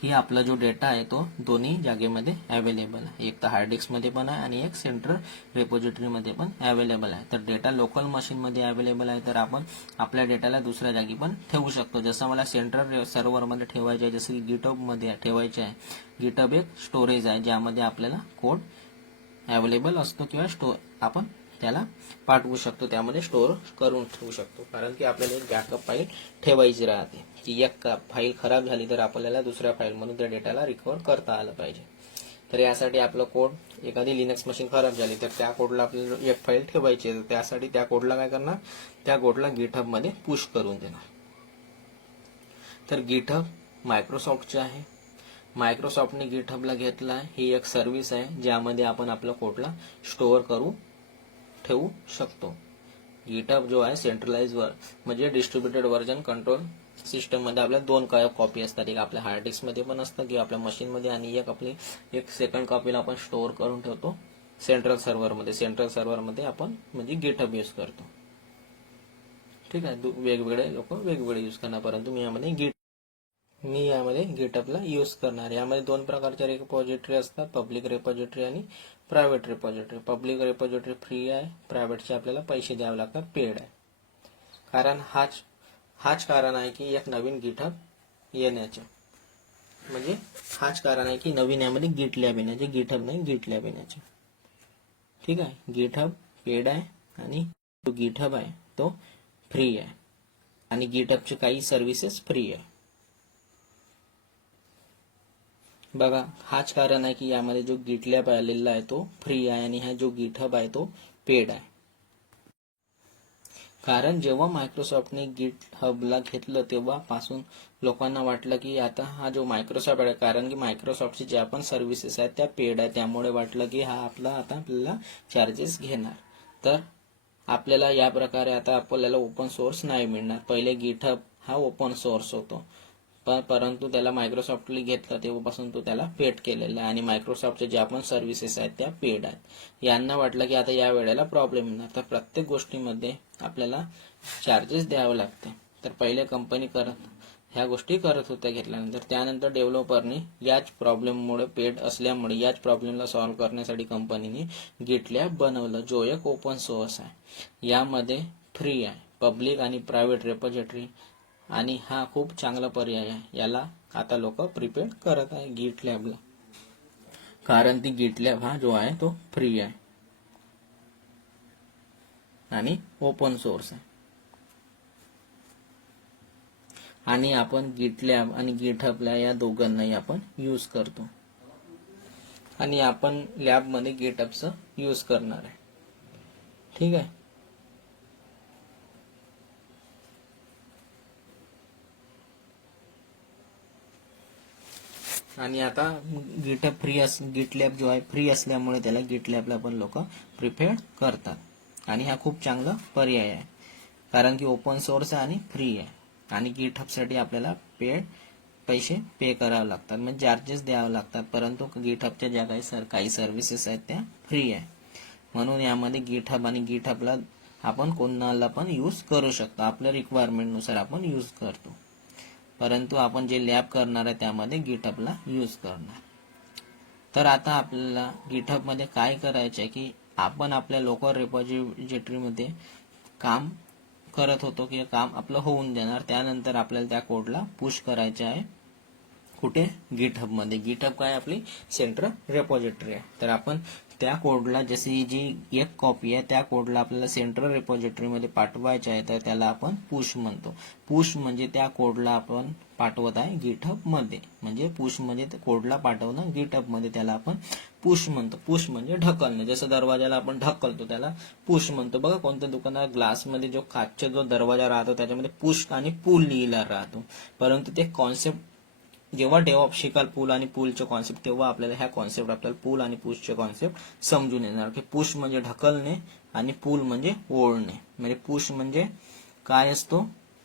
की आपला जो डेटा आहे तो दोन्ही जागेमध्ये अवेलेबल आहे. एक तर हार्ड डिस्क मध्ये पण आहे आणि एक सेंट्रल रिपॉझिटरी मध्ये पण अवेलेबल आहे. तर डेटा लोकल मशीन मध्ये अवेलेबल आहे तर आपण आपल्या डेटाला दुसऱ्या जागी पण ठेवू शकतो. जसं मला सेंट्रल सर्व्हर मध्ये ठेवायचे आहे, जसं की गिटहब मध्ये ठेवायचे आहे. गिटहब एक स्टोरेज आहे ज्यामध्ये आपल्याला कोड अवेलेबल असतो किंवा आपण त्याला पाठवू शकतो, त्यामध्ये स्टोअर करून ठेवू शकतो. कारण की आपल्याला एक बॅकअप फाईल ठेवायची राहते की एक फाईल खराब झाली तर आपल्याला दुसऱ्या फाईलमधून त्या डेटाला रिकव्हर करता आलं पाहिजे. तर यासाठी आपलं कोड एखादी लिनक्स मशीन खराब झाली तर त्या कोडला आपल्याला एक फाईल ठेवायची आहे. त्यासाठी त्या कोडला काय करणार, त्या कोडला गिटहब मध्ये पुश करून देणार. तर गिटहब मायक्रोसॉफ्टचे आहे. मायक्रोसॉफ्टने गिटहबला घेतला आहे. ही एक सर्व्हिस आहे ज्यामध्ये आपण आपल्या कोडला स्टोअर ठेवू शकतो. गिटहब जो आहे सेंट्रलाइज म्हणजे डिस्ट्रीब्युटेड व्हर्जन कंट्रोल सिस्टम मध्ये आपल्या दोन कॉपी असतात. एक आपल्या हार्ड डिस्क मध्ये पण असतं किंवा आपल्या मशीन मध्ये, आणि एक सेकंड कॉपीला आपण स्टोअर करून ठेवतो सेंट्रल सर्व्हर मध्ये. सेंट्रल सर्व्हर मध्ये आपण म्हणजे गिटहब यूज करतो. ठीक आहे, वेगवेगळे लोक वेगवेगळे यूज करणार, परंतु मी यामध्ये गिटहबला यूज करणार. यामध्ये दोन प्रकारच्या रिपॉझिटरी असतात, पब्लिक रिपॉझिटरी आणि private repository. Public repository free आहे, प्रायव्हेटचे आपल्याला पैसे द्यावे लागतात, पेड आहे. कारण हाच कारण आहे की एक नवीन गिटहब येण्याचे, म्हणजे हाच कारण आहे की नवीन यामध्ये गिटलॅब येण्याचे, गिटहब नाही गिटलॅब येण्याचे. ठीक आहे, गिटहब पेड आहे आणि जो गिटहब आहे तो फ्री आहे आणि गिटहबचे काही सर्व्हिसेस फ्री आहे. बघा, हाच कारण आहे की यामध्ये जो गिटलॅब आलेला आहे तो फ्री आहे आणि हा जो गिटहब आहे तो पेड आहे. कारण जेव्हा मायक्रोसॉफ्टने गिटहबला घेतलं तेव्हापासून लोकांना वाटलं की आता हा जो मायक्रोसॉफ्ट आहे, कारण की मायक्रोसॉफ्टचे ज्या पण सर्व्हिसेस आहेत त्या पेड आहे, त्यामुळे वाटलं की हा आता आपल्याला चार्जेस घेणार. तर आपल्याला या प्रकारे आता आपल्याला ओपन सोर्स नाही मिळणार. पहिले गिटहब हा ओपन सोर्स होतो, परंतु त्याला मायक्रोसॉफ्टने घेतलं तेव्हापासून तो त्याला पेड केलेला आहे आणि मायक्रोसॉफ्टच्या ज्या पण सर्व्हिसेस आहेत त्या पेड आहेत. यांना वाटलं की आता या वेळेला प्रॉब्लेम येणार, तर प्रत्येक गोष्टीमध्ये आपल्याला चार्जेस द्यावे लागते. तर पहिले कंपनी ह्या गोष्टी करत होत्या घेतल्यानंतर. त्यानंतर डेव्हलपरने याच प्रॉब्लेममुळे, पेड असल्यामुळे याच प्रॉब्लेमला सॉल्व्ह करण्यासाठी कंपनीने गिटलॅब बनवलं, जो एक ओपन सोर्स आहे. यामध्ये फ्री आहे, पब्लिक आणि प्रायव्हेट रिपॉझिटरी, आणि हा खूप चांगला पर्याय आहे. याला आता लोक प्रिपेअर करत आहे गिटलॅबला, कारण ती गिटलॅब हा जो आहे तो फ्री आहे आणि ओपन सोर्स आहे. आणि आपण गिटलॅब आणि गिटहबला या दोघांनाही आपण यूज करतो आणि आपण लॅबमध्ये गिटहबचं यूज करणार आहे. ठीक आहे, आणि आता गिटलॅब जो आहे फ्री असल्यामुळे त्याला गिटलॅबला पण लोक प्रिफेअर करतात आणि हा खूप चांगला पर्याय आहे. कारण की ओपन सोर्स आहे आणि फ्री आहे. आणि गिटहबसाठी आपल्याला पैसे पे करावे लागतात, म्हणजे चार्जेस द्यावे लागतात, परंतु गिटहबच्या ज्या काही सर्व्हिसेस आहेत त्या फ्री आहे. म्हणून यामध्ये गिटहब आणि गिटहबला आपण कोणाला पण यूज करू शकतो, आपल्या रिक्वायरमेंटनुसार आपण यूज करतो. परंतु आपण जे लॅब करणार आहे त्यामध्ये गिटहबला यूज करणार. तर आता आपल्याला गिटहब मध्ये काय करायचं आहे की आपण आपल्या लोकल रिपॉझिटरी मध्ये काम करत होतो की काम आपलं होऊन देणार, त्यानंतर आपल्याला त्या कोडला पुश करायचे आहे कुठे? गिटहब मध्ये. गिटहब काय? आपली सेंट्रल रेपॉझिटरी आहे. तर आपण त्या कोडला, जशी जी एक कॉपी आहे त्या कोडला आपल्याला सेंट्रल रेपॉझिटरी मध्ये पाठवायचे आहे, तर त्याला आपण पुश म्हणतो. पुश म्हणजे त्या कोडला आपण पाठवत आहे गिटहब मध्ये. म्हणजे पुश म्हणजे कोडला पाठवणं गिटहब मध्ये, त्याला आपण पुश म्हणतो. पुश म्हणजे ढकलणं. जसं दरवाजाला आपण ढकलतो त्याला पुश म्हणतो. बघा कोणत्या दुकानात ग्लासमध्ये जो काचचा जो दरवाजा राहतो त्याच्यामध्ये पुश आणि पुल लिहिला राहतो. परंतु ते कॉन्सेप्ट जेव्हा डेव्हलप शिकाल पूल आणि पूलचे कॉन्सेप्ट, तेव्हा आपल्याला ह्या कॉन्सेप्ट, आपल्याला पूल आणि पुशचे कॉन्सेप्ट समजून येणार की पुश म्हणजे ढकलणे आणि पूल म्हणजे ओढणे. म्हणजे पुश म्हणजे काय असतो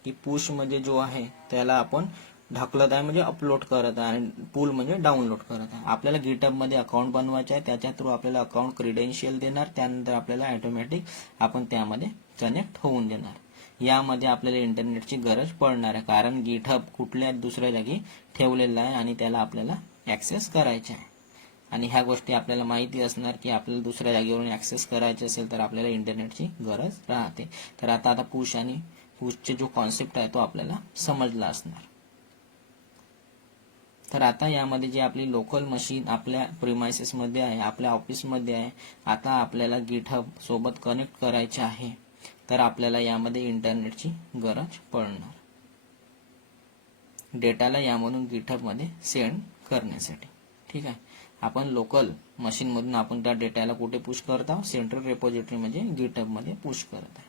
की पुश म्हणजे जो आहे त्याला आपण ढकलत आहे म्हणजे अपलोड करत आहे, आणि पूल म्हणजे डाउनलोड करत आहे. आपल्याला गिटहब मध्ये अकाउंट बनवायचे आहे, त्याच्या थ्रू आपल्याला अकाउंट क्रेडेन्शियल देणार, त्यानंतर आपल्याला ऑटोमॅटिक आपण त्यामध्ये कनेक्ट होऊन देणार. यामध्ये आपल्याला इंटरनेटची गरज पडणार आहे, कारण गिटहब कुठल्या दुसऱ्या जागी ठेवलेला आहे आणि त्याला आपल्याला ऍक्सेस करायचे आहे. आणि ह्या गोष्टी आपल्याला माहिती असणार की आपल्याला दुसऱ्या जागेवरून ऍक्सेस करायचे असेल तर आपल्याला इंटरनेटची गरज राहते. तर आता पुश आणि पुशचे जो कॉन्सेप्ट आहे तो आपल्याला समजला असणार. तर आता यामध्ये जी आपली लोकल मशीन आपल्या प्रिमायसेस मध्ये आहे, आपल्या ऑफिस मध्ये आहे, आता आपल्याला गिटहब सोबत कनेक्ट करायचे आहे, तर आपल्याला यामध्ये इंटरनेटची गरज पडणार. डेटाला यामधून गिटहब मध्ये सेंड करण्यासाठी. ठीक आहे. आपण लोकल मशीन मधून आपण त्या डेटाला कुठे पुश करत आहोत? सेंट्रल रेपॉझिटरी म्हणजे गिटहब मध्ये पुश करत आहे.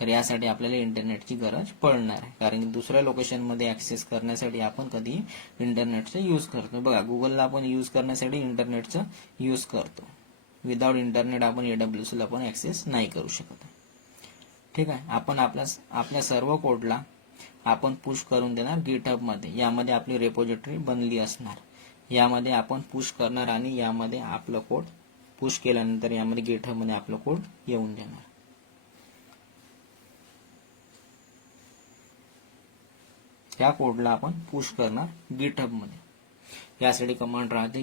तर यासाठी आपल्याला इंटरनेटची गरज पडणार आहे, कारण की दुसऱ्या लोकेशन मध्ये ऍक्सेस करण्यासाठी आपण कधी इंटरनेटचा यूज करतो. बघा गुगलला आपण यूज करण्यासाठी इंटरनेटचा यूज करतो. विदाउट इंटरनेट आपण AWS ला पण ऍक्सेस नाही करू शकत. ठीक आहे. आपण आपल्या सर्व कोडला आपण पुश करून देणार गिटहब मध्ये. यामध्ये आपली रेपॉझिटरी बनली असणार. यामध्ये आपण पुश करणार आणि यामध्ये आपलं कोड पुश केल्यानंतर यामध्ये गिटहब मध्ये आपलं कोड येऊन देणार. त्या कोडला आपण पुश करणार गिटहब मध्ये. यासाठी कमांड राहते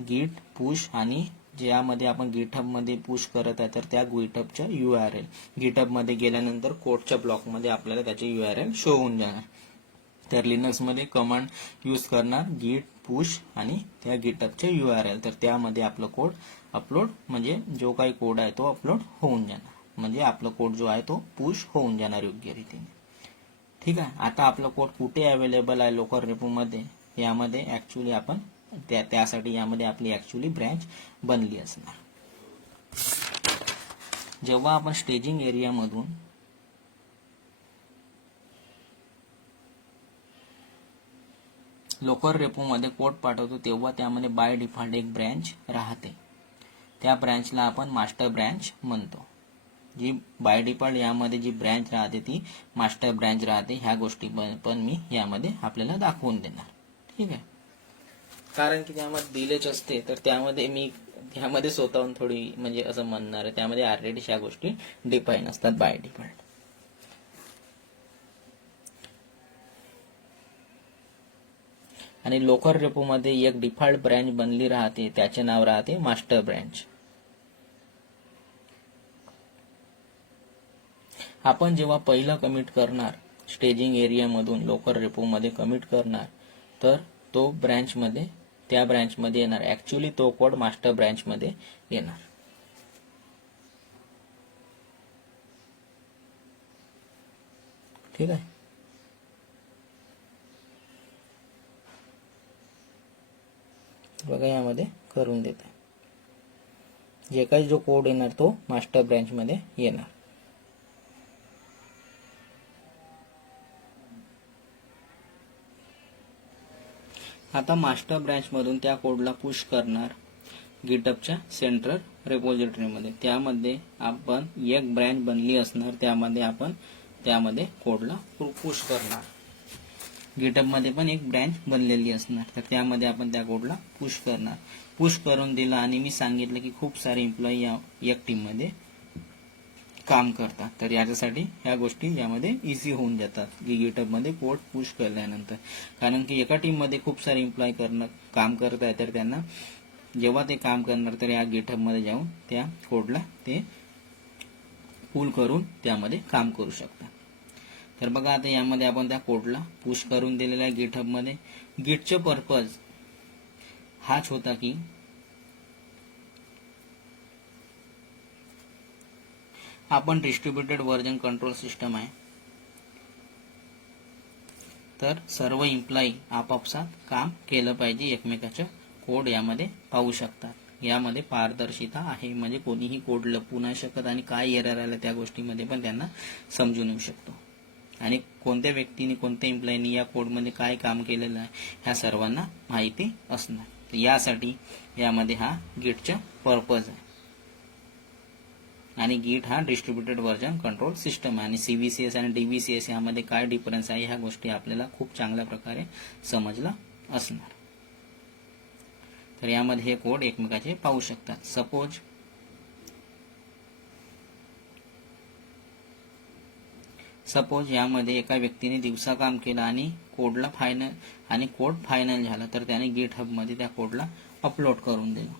git पुश, आणि ज्यामध्ये आपण गिटहब मध्ये पुश करत आहे तर त्या गिटहबच्या URL गिटहब मध्ये गेल्यानंतर कोडच्या ब्लॉक मध्ये आपल्याला त्याचे URL शो होऊन जाणार. तर लिनक्स मध्ये कमांड यूज करणार git पुश आणि त्या गिटहबचे URL, तर त्यामध्ये आपलं कोड अपलोड, म्हणजे जो काही कोड आहे तो अपलोड होऊन जाणार. म्हणजे आपला कोड जो आहे तो पुश होऊन जाणार योग्य रीतीने. ठीक आहे. आता आपला कोड कुठे अवेलेबल आहे लोकल रेपो मध्ये? यामध्ये ऍक्च्युली आपण त्यासाठी यामध्ये आपली ऍक्च्युली ब्रँच बनली असणार. जेव्हा आपण स्टेजिंग एरिया मधून लोकल रेपो मध्ये कोड पाठवतो तेव्हा त्यामध्ये बाय डिफॉल्ट एक ब्रँच राहते. त्या ब्रँचला आपण मास्टर ब्रँच म्हणतो. जी बाय डिफॉल्ट यामध्ये जी ब्रँच राहते ती मास्टर ब्रँच राहते. ह्या गोष्टी पण मी यामध्ये आपल्याला दाखवून देणार. ठीक आहे. कारण की त्यामध्ये दिलेच असते, तर त्यामध्ये मी ह्यामध्ये स्वतःहून थोडी म्हणजे असं म्हणणार आहे, त्यामध्ये ऑलरेडी ह्या गोष्टी डिफाईन असतात बाय डिफॉल्ट. आणि लोकल रेपो मध्ये एक डिफॉल्ट ब्रँच बनली राहते, त्याचे नाव राहते मास्टर ब्रँच. आपण जेव्हा पहिला कमिट करणार स्टेजिंग एरिया मधून लोकल रेपो मध्ये कमिट करणार, तर तो ब्रँच मध्ये त्या ब्रँच मध्ये येणार. ऍक्च्युली तो कोड मास्टर ब्रँच मध्ये येणार. ठीक आहे. बघा यामध्ये करून देत आहे. जे काही जो कोड येणार तो मास्टर ब्रँच मध्ये येणार. आता मास्टर ब्रँच मधून त्या कोडला पुश करणार गिटहबच्या सेंट्रल रेपॉझिटरी मध्ये. त्यामध्ये आपण एक ब्रँच बनली असणार, त्यामध्ये आपण त्यामध्ये कोडला पुश करणार. गिटहब मध्ये पण एक ब्रँच बनलेली असणार, तर त्यामध्ये आपण त्या कोडला पुश करणार. पुश करून दिला आणि मी सांगितलं की खूप सारे एम्प्लॉई एक टीम मध्ये काम करतात, तर याच्यासाठी ह्या गोष्टी यामध्ये इझी होऊन जातात की गिटहब मध्ये कोड पुश केल्यानंतर. कारण की एका टीम मध्ये खूप सारे एम्प्लॉय काम करत आहे, तर त्यांना जेव्हा ते काम करणार तर या गिटहब मध्ये जाऊन त्या कोडला ते पुल करून त्यामध्ये काम करू शकतात. तर बघा आता यामध्ये आपण त्या कोडला पुश करून दिलेला आहे गिटहबमध्ये. गिटचा पर्पज हाच होता की आपण डिस्ट्रीब्युटेड व्हर्जन कंट्रोल सिस्टम आहे, तर सर्व एम्प्लॉई आपापसात काम केलं पाहिजे, एकमेकाचं कोड यामध्ये पाहू शकतात. यामध्ये पारदर्शिता आहे, म्हणजे कोणीही कोड लपवू नाही शकत आणि काय एरर आलं त्या गोष्टीमध्ये पण त्यांना समजून येऊ शकतो. आणि कोणत्या व्यक्तीने कोणत्या एम्प्लॉईनी या कोडमध्ये काय काम केलेलं आहे ह्या सर्वांना माहिती असणार. तर यासाठी यामध्ये हा गिटचा पर्पज आहे. आणि गिट हा डिस्ट्रीब्युटेड व्हर्जन कंट्रोल सिस्टम आहे. आणि CVCS आणि DVCS यामध्ये काय डिफरन्स आहे ह्या गोष्टी आपल्याला खूप चांगल्या प्रकारे समजला असणार. तर यामध्ये हे कोड एकमेकाचे पाहू शकतात. सपोज यामध्ये एका व्यक्तीने दिवसा काम केलं आणि कोड फायनल झाला, तर त्याने गिटहब मध्ये त्या कोडला अपलोड करून दिलं.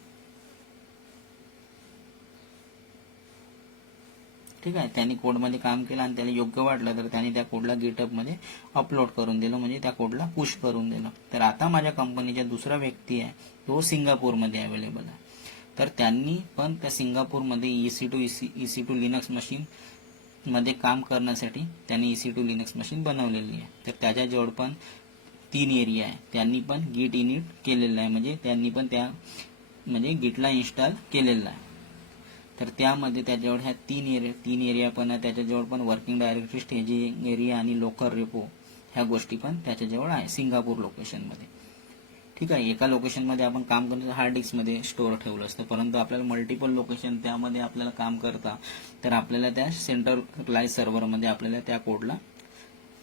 ठीक आहे, त्यांनी कोडमध्ये काम केलं आणि त्याला योग्य वाटलं तर त्याने त्या कोडला गिटहब मध्ये अपलोड करून दिलं, म्हणजे त्या कोडला पुश करून दिलं. तर आता माझ्या कंपनीचा दुसरा व्यक्ती आहे, तो सिंगापूरमध्ये अवेलेबल आहे. तर त्यांनी पण त्या सिंगापूरमध्ये EC2 लिनक्स मशीन मध्ये काम करण्यासाठी त्यांनी EC2 लिनक्स मशीन बनवलेली आहे. तर त्याच्याजवळ पण 3 एरिया आहे. त्यांनी पण गिट इनिट केलेलं आहे, म्हणजे त्यांनी पण गिटला इन्स्टॉल केलेलं आहे. तर त्यामध्ये त्याच्याजवळ ह्या 3 एरिया पण आहे. त्याच्याजवळ पण वर्किंग डायरेक्टरी, स्टेजिंग एरिया आणि लोकल रेपो ह्या गोष्टी पण त्याच्याजवळ आहे सिंगापूर लोकेशनमध्ये. ठीक आहे, एका लोकेशनमध्ये आपण काम करतो हार्ड डिस्कमध्ये स्टोअर ठेवलं असतं, परंतु आपल्याला मल्टिपल लोकेशन त्यामध्ये आपल्याला काम करता, तर आपल्याला त्या सेंट्रलाइज सर्व्हरमध्ये आपल्याला त्या कोडला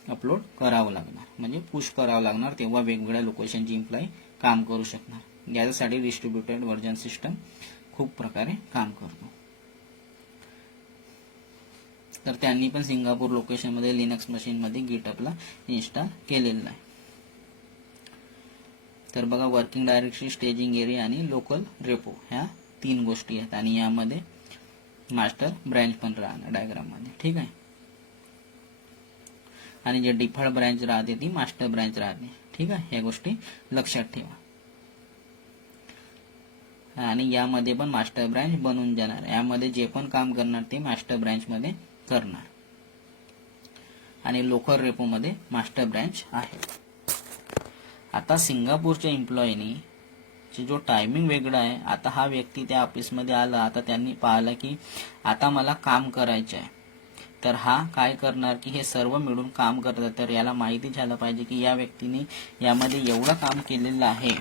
अपलोड करावं लागणार, म्हणजे पुश करावं लागणार. तेव्हा वेगवेगळ्या लोकेशनची एम्प्लॉई काम करू शकणार. याच्यासाठी डिस्ट्रीब्युटेड व्हर्जन सिस्टम खूप प्रकारे काम करतो. तर त्यांनी पण सिंगापूर लोकेशनमध्ये लिनक्स मशीनमध्ये गिटहबला इन्स्टॉल केलेलं आहे. तर बघा, वर्किंग डायरेक्टरी, स्टेजिंग एरिया आणि लोकल रेपो ह्या 3 गोष्टी आहेत. आणि यामध्ये मास्टर ब्रँच पण राहणार डायग्राम मध्ये. ठीक आहे, आणि जे डिफॉल्ट ब्रँच राहते ती मास्टर ब्रँच राहते. ठीक आहे, ह्या गोष्टी लक्षात ठेवा. आणि यामध्ये पण मास्टर ब्रँच बनून जाणार. यामध्ये जे पण काम करणार ते मास्टर ब्रँच मध्ये करणार. आणि लोकल रेपो मध्ये मास्टर ब्रँच आहे. आता सिंगापूरच्या एम्प्लॉईनी जो टायमिंग वेगळा आहे. आता हा व्यक्ती त्या ऑफिसमध्ये आला, आता त्यांनी पाहिलं की आता मला काम करायचं आहे, तर हा काय करणार की हे सर्व मिळून काम करतात. तर याला माहिती झालं पाहिजे की या व्यक्तीने यामध्ये एवढं काम केलेलं आहे,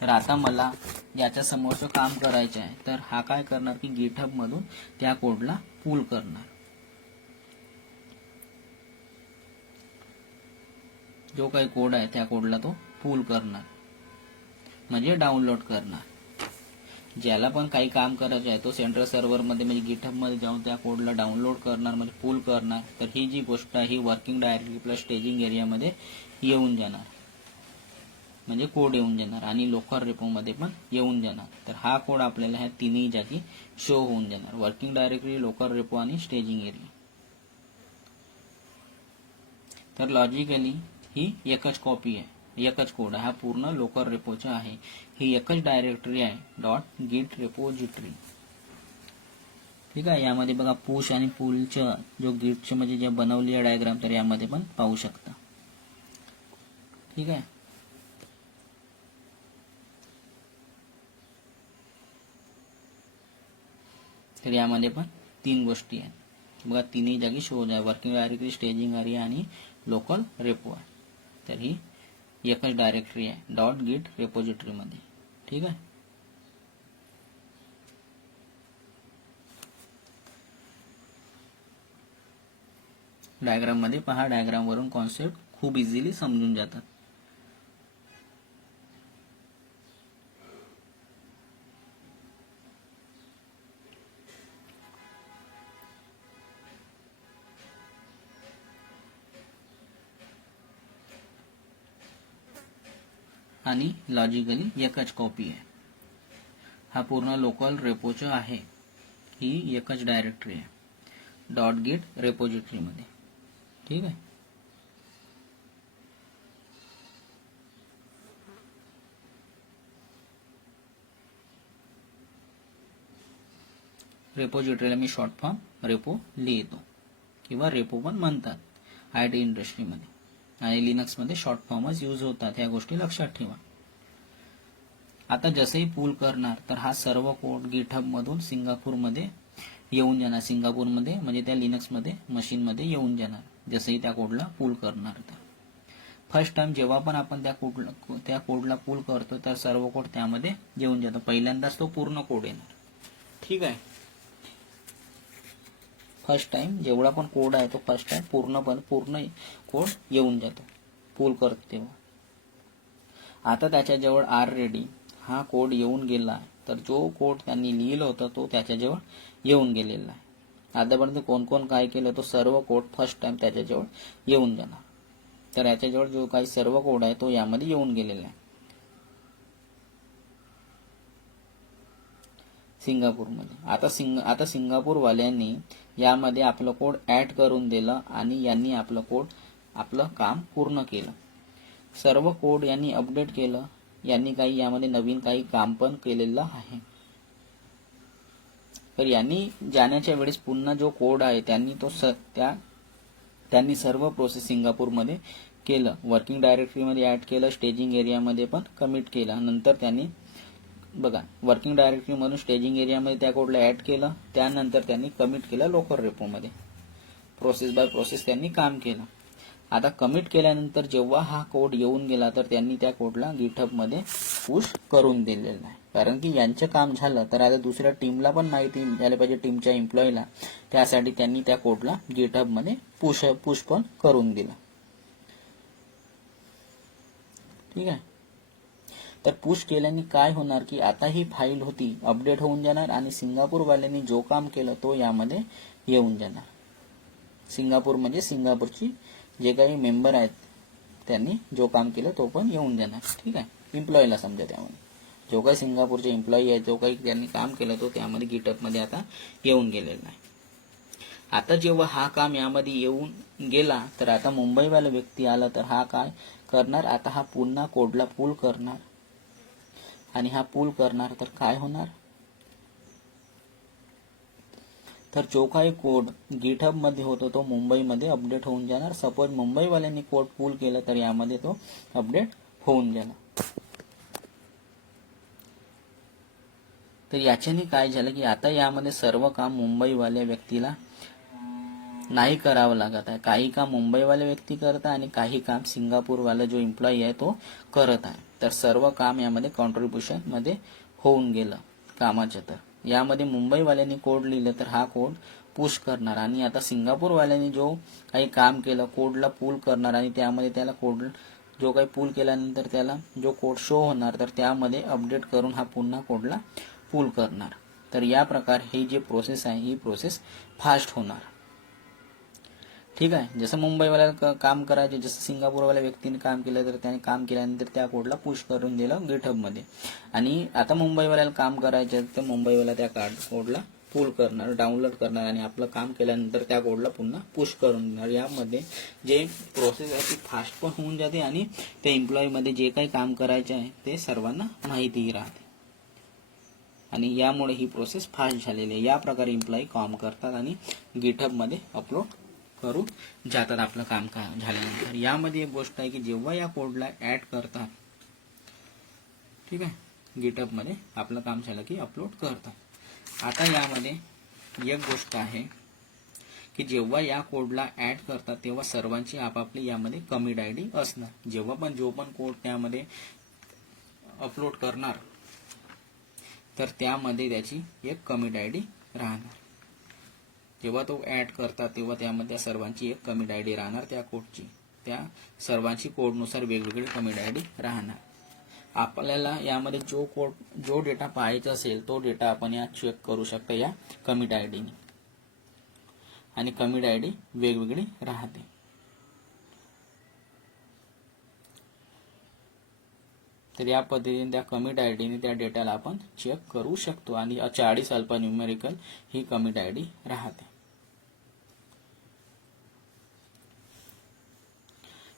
तर आता मला याच्या समोरचं काम करायचं आहे. तर हा काय करणार की गिटहब मधून त्या कोडला पुल करणार. जो काही कोड आहे त्या कोडला तो पुल करणार, म्हणजे डाउनलोड करणार. ज्याला पण काही काम करायचं आहे तो सेंट्रल सर्व्हरमध्ये म्हणजे गिटहब मध्ये जाऊन त्या कोडला डाउनलोड करणार, म्हणजे पुल करणार. तर ही जी गोष्ट आहे ही वर्किंग डायरेक्टरी प्लस स्टेजिंग एरियामध्ये येऊन जाणार, म्हणजे कोड येऊन जाणार. आणि लोकल रेपो मध्ये पण येऊन जाणार. तर हा कोड आपल्याला ह्या 3ही जागी शो होऊन जाणार, वर्किंग डायरेक्टरी, लोकल रेपो आणि स्टेजिंग एरिया. तर लॉजिकली ही एकच कॉपी आहे, एकच कोड आहे. हा पूर्ण लोकल रेपोचा आहे. ही एकच डायरेक्टरी आहे, डॉट गिट रेपोजिटरी. ठीक आहे, यामध्ये बघा पुश आणि पुलचं जो गिटचं म्हणजे जे बनवली आहे डायग्राम, तर यामध्ये पण पाहू शकता. ठीक आहे, तर यामध्ये पण 3 गोष्टी आहेत. बघा, 3ही जागी शोध आहे, वर्किंग डायरेक्टरी, स्टेजिंग एरिया आणि लोकल रेपो आहे. तर ही एकच डायरेक्टरी आहे, डॉट गिट रेपोजिटरी मध्ये. ठीक आहे, डायग्राम मध्ये पहा. डायग्राम वरून कॉन्सेप्ट खूप इझिली समजून जातात. आणि लॉजिकली एकच कॉपी आहे. हा पूर्ण लोकल रेपोचं आहे. ही एकच डायरेक्टरी आहे, डॉट गिट रेपोजिटरी मध्ये. ठीक आहे. रेपोजिटरीला मी शॉर्ट फॉर्म रेपो लिहितो किंवा रेपो पण म्हणतात IT इंडस्ट्रीमध्ये, आणि लिनक्समध्ये शॉर्ट फॉर्मच यूज होतात. ह्या गोष्टी लक्षात ठेवा. आता जसंही पूल करणार तर हा सर्व कोड गिटहब मधून सिंगापूरमध्ये येऊन जाणार. सिंगापूरमध्ये म्हणजे त्या लिनक्समध्ये मशीनमध्ये येऊन जाणार जसंही त्या कोडला पूल करणार. तर फर्स्ट टाइम जेव्हा पण आपण त्या कोडला पूल करतो तर सर्व कोड त्यामध्ये येऊन जातो. पहिल्यांदाच तो पूर्ण कोड येणार. ठीक आहे. फर्स्ट टाइम जेवढा पण कोड आहे तो फर्स्ट टाइम पूर्ण कोड येऊन जातो पूल करतो तेव्हा. आता त्याच्याजवळ ऑलरेडी हा कोड येऊन गेला, तर जो कोड त्यांनी लिहिलं होतं तो त्याच्याजवळ येऊन गेलेला आहे. आतापर्यंत कोण कोण काय केलं तो सर्व कोड फर्स्ट टाइम त्याच्याजवळ येऊन जाणार. तर याच्याजवळ जो काही सर्व कोड आहे तो यामध्ये येऊन गेलेला आहे सिंगापूरमध्ये. आता सिंगापूरवाल्यांनी यामध्ये आपलं कोड ऍड करून दिलं आणि यांनी आपलं काम पूर्ण केलं. सर्व कोड यांनी अपडेट केलं. यांनी काही यामध्ये नवीन काही काम पण केलेलं आहे. तर यांनी जाण्याच्या वेळेस पुन्हा जो कोड आहे त्यांनी सर्व प्रोसेस सिंगापूरमध्ये केलं. वर्किंग डायरेक्टरीमध्ये ऍड केलं, स्टेजिंग एरियामध्ये पण कमिट केलं. नंतर त्यांनी बघा वर्किंग डायरेक्टरी मधून स्टेजिंग एरियामध्ये त्या कोडला ऍड केलं, त्यानंतर त्यांनी कमिट केलं लोकल रेपोमध्ये. प्रोसेस बाय प्रोसेस त्यांनी काम केलं. आता कमिट केल्यानंतर जेव्हा हा कोड येऊन गेला तर त्यांनी त्या कोडला गिटहबमध्ये पुश करून दिलेला आहे. कारण की यांचं काम झालं तर आता दुसऱ्या टीमला पण माहिती झाली पाहिजे, टीमच्या एम्प्लॉईला. त्यासाठी त्यांनी त्या कोडला गिटहबमध्ये पुश पण करून दिला. ठीक आहे. तर पुश केल्याने काय होणार की आता ही फाईल होती अपडेट होऊन जाणार आणि सिंगापूरवाल्यांनी जो काम केलं तो यामध्ये येऊन जाणार. सिंगापूर म्हणजे सिंगापूरची जे काही मेंबर आहेत त्यांनी जो काम केलं तो पण येऊन जाणार. ठीक आहे. एम्प्लॉईला समजा त्यामध्ये जो काही सिंगापूरचे एम्प्लॉई आहे जो काही त्यांनी काम केलं तो त्यामध्ये गिटहबमध्ये आता येऊन गेलेला आहे. आता जेव्हा हा काम यामध्ये येऊन गेला तर आता मुंबईवाला व्यक्ती आला तर हा काय करणार, आता हा पुन्हा कोडला पूल करणार आणि हा पूल करणार तर काय होणार, तर जो काही कोड गिटहब मध्ये होतो तो मुंबईमध्ये अपडेट होऊन जाणार. सपोज मुंबईवाल्यांनी कोड पूल केला तर यामध्ये तो अपडेट होऊन जाणार. तर याच्याने काय झालं की आता यामध्ये सर्व काम मुंबईवाल्या व्यक्तीला नाही करावं लागत आहे. काही काम मुंबईवाले व्यक्ती करत आहे आणि काही काम सिंगापूरवाला जो एम्प्लॉई आहे तो करत आहे. तर सर्व काम यामध्ये कॉन्ट्रीब्युशन मध्ये होऊन गेलं कामाचं. तर यामध्ये मुंबईवाल्यांनी कोड लिहिलं तर हा कोड पुश करणार आणि आता सिंगापूरवाल्यांनी जो काही काम केलं कोडला पूल करणार आणि त्यामध्ये त्याला कोड जो काही पूल केल्यानंतर त्याला जो कोड शो होणार तर त्यामध्ये अपडेट करून हा पुन्हा कोडला पूल करणार. तर या प्रकारे ही जी प्रोसेस आहे ही प्रोसेस फास्ट होणार. ठीक आहे. जसं मुंबईवाल्या काम करायचे, जसं सिंगापूरवाल्या व्यक्तीने काम केलं तर त्याने काम केल्यानंतर त्या कोडला पुश करून दिलं गिटहबमध्ये. आणि आता मुंबईवाल्याला काम करायचं तर मुंबईवाला त्या कोडला पूल करणार, डाउनलोड करणार आणि आपलं काम केल्यानंतर त्या कोडला पुन्हा पुश करून देणार. यामध्ये जे प्रोसेस आहे ती फास्ट पण होऊन जाते आणि त्या एम्प्लॉईमध्ये जे काही काम करायचे आहे ते सर्वांना माहितीही राहते आणि यामुळे ही प्रोसेस फास्ट झालेली आहे. या प्रकारे एम्प्लॉई काम करतात आणि गिटहबमध्ये अपलोड करू जातात आपलं काम झाल्यानंतर. यामध्ये एक गोष्ट आहे की जेव्हा या कोडला ऍड करतात, ठीक आहे, गिटहबमध्ये आपलं काम झालं की अपलोड करतात. आता यामध्ये एक गोष्ट आहे की जेव्हा या कोडला ऍड करतात तेव्हा सर्वांची आपापली यामध्ये कमिट आयडी असणार. जेव्हा पण जो पण कोड त्यामध्ये अपलोड करणार तर त्यामध्ये त्याची एक कमिट आयडी राहणार. जेव्हा तो ऍड करतात तेव्हा त्यामध्ये सर्वांची एक कमिट आयडी राहणार त्या कोडची. त्या सर्वांची कोडनुसार वेगवेगळी कमिट आयडी राहणार. आपल्याला यामध्ये जो डेटा पाहायचा असेल तो डेटा आपण या चेक करू शकता या कमिट आयडीने आणि कमिट आयडी वेगवेगळी राहते. तर या पद्धतीने त्या कमिट आयडीने त्या डेटाला आपण चेक करू शकतो आणि 40 अल्फान्यूमेरिकल ही कमिट आयडी राहते.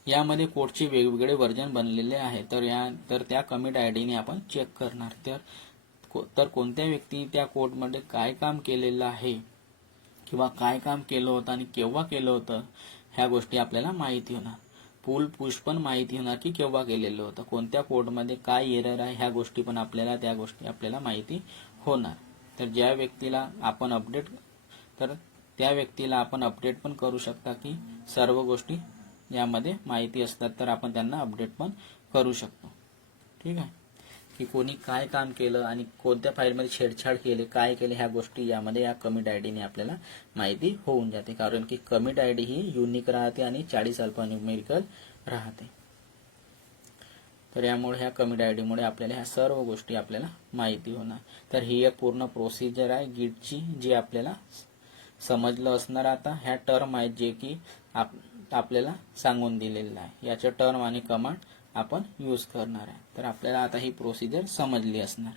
यामध्ये कोडचे वेगवेगळे व्हर्जन बनलेले आहे, तर त्या कमिट आय डीने आपण चेक करणार. तर कोणत्या व्यक्तीने त्या कोडमध्ये काय काम केलेलं आहे किंवा काय काम केलं होतं आणि केव्हा केलं होतं ह्या गोष्टी आपल्याला माहिती होणार. पुल पुश पण माहिती होणार की केव्हा केलेलं होतं, कोणत्या कोडमध्ये काय एरर आहे ह्या गोष्टी पण त्या गोष्टी आपल्याला माहिती होणार. तर त्या व्यक्तीला आपण अपडेट पण करू शकता की सर्व गोष्टी यामध्ये माहिती असतात, तर आपण त्यांना अपडेट पण करू शकतो. ठीक आहे, की कोणी काय काम केलं आणि कोणत्या फाईलमध्ये छेडछाड केले, काय केले ह्या गोष्टी यामध्ये या कमिट आय डीने आपल्याला माहिती होऊन जाते. कारण की commit I D he unique राहते आणि 40 अल्फान्यूमेरिकल राहते. तर यामुळे ह्या कमिट आय डीमुळे आपल्याला ह्या सर्व गोष्टी आपल्याला माहिती होणार. तर ही एक पूर्ण प्रोसिजर आहे गिटची, जी आपल्याला समजलं असणार. आता ह्या टर्म आहेत जे की आपल्याला सांगून दिलेलं आहे, याच्या टर्म आणि कमांड आपण यूज करणार आहे. तर आपल्याला आता ही प्रोसिजर समजली असणार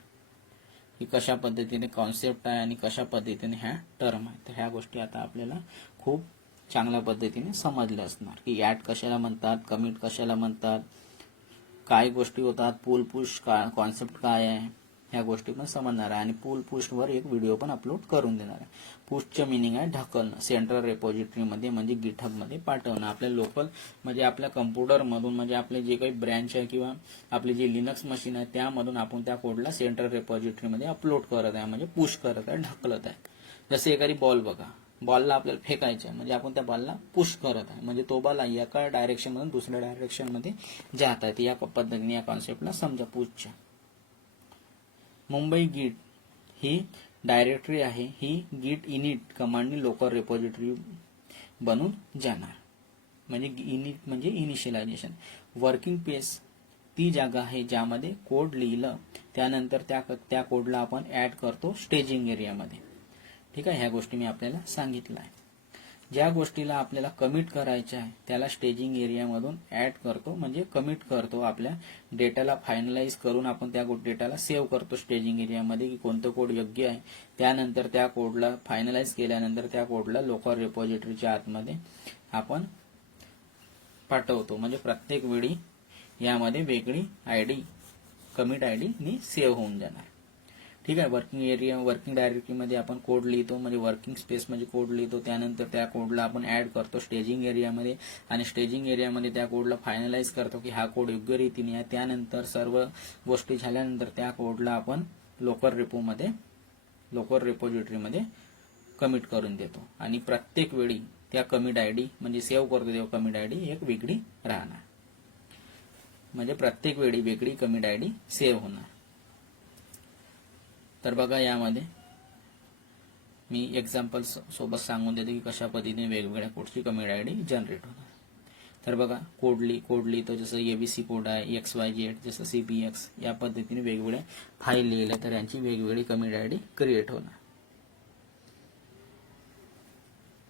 की कशा पद्धतीने कॉन्सेप्ट आहे आणि कशा पद्धतीने ह्या टर्म आहे. तर ह्या गोष्टी आता आपल्याला खूप चांगल्या पद्धतीने समजल्या असणार की ॲड कशाला म्हणतात, कमिट कशाला म्हणतात, काय गोष्टी होतात, पुल पुश कॉन्सेप्ट काय आहे ह्या गोष्टी पण समजणार आहे. आणि पुल पुशवर एक व्हिडिओ पण अपलोड करून देणार आहे. पुशचं मिनिंग आहे ढकलणं, सेंट्रल रेपॉझिटरीमध्ये म्हणजे गिटहबमध्ये पाठवणं. आपल्या लोकल म्हणजे आपल्या कम्प्युटरमधून म्हणजे आपले जे काही ब्रँच आहे किंवा आपली जी लिनक्स मशीन आहे त्यामधून आपण त्या कोडला सेंट्रल रेपॉझिटरीमध्ये अपलोड करत आहे, म्हणजे पुश करत आहे, ढकलत आहे. जसे एखादी बॉल बघा, बॉलला आपल्याला फेकायचं म्हणजे आपण त्या बॉलला पुश करत आहे, म्हणजे तो बॉल एका डायरेक्शनमधून दुसऱ्या डायरेक्शनमध्ये जात आहे. या पद्धतीने या कॉन्सेप्टला समजा पुशच्या. मुंबई गिट ही डायरेक्टरी आहे, ही गिट इनिट कमांडनी लोकल रेपॉझिटरी बनून जाणार. म्हणजे इनिट म्हणजे इनिशियलायझेशन. वर्किंग पेस ती जागा आहे ज्यामध्ये कोड लिहिलं त्यानंतर त्या कोडला आपण ऍड करतो स्टेजिंग एरियामध्ये. ठीक आहे, ह्या गोष्टी मी आपल्याला सांगितलं आहे. ज्या गोष्टीला आपल्याला कमिट करायचं आहे त्याला स्टेजिंग एरियामधून ऍड करतो, म्हणजे कमिट करतो. आपल्या डेटाला फायनलाइज करून आपण त्या डेटाला सेव्ह करतो स्टेजिंग एरियामध्ये की कोणतं कोड योग्य आहे. त्यानंतर त्या कोडला फायनलाइज केल्यानंतर त्या कोडला लोकल रेपॉझिटरीच्या आतमध्ये आपण पाठवतो. म्हणजे प्रत्येक वेळी यामध्ये वेगळी आयडी कमिट आयडी नी सेव्ह होऊन जाणार. ठीक आहे, वर्किंग डायरेक्टरीमध्ये आपण कोड लिहितो, म्हणजे वर्किंग स्पेस म्हणजे कोड लिहितो. त्यानंतर त्या कोडला आपण ऍड करतो स्टेजिंग एरियामध्ये आणि स्टेजिंग एरियामध्ये त्या कोडला फायनलाइज करतो की हा कोड योग्य रीतीने आहे. त्यानंतर सर्व गोष्टी झाल्यानंतर त्या कोडला आपण लोकल रेपॉझिटरीमध्ये कमिट करून देतो. आणि प्रत्येक वेळी त्या कमिट आयडी म्हणजे सेव्ह करतो तेव्हा कमिट आयडी एक वेगळी राहणार, म्हणजे प्रत्येक वेळी वेगळी कमिट आयडी सेव्ह होणार. तर बघा, यामध्ये मी एक्झाम्पल सोबत सांगून देतो की कशा पद्धतीने वेगवेगळ्या कोडची कमिट आयडी जनरेट होणार. तर बघा, कोड लिहितो, जसं एबीसी कोड आहे, XYZ जसं CPX, या पद्धतीने वेगवेगळ्या फाईल लिहिल्या तर यांची वेगवेगळी कमिट आयडी क्रिएट होणार.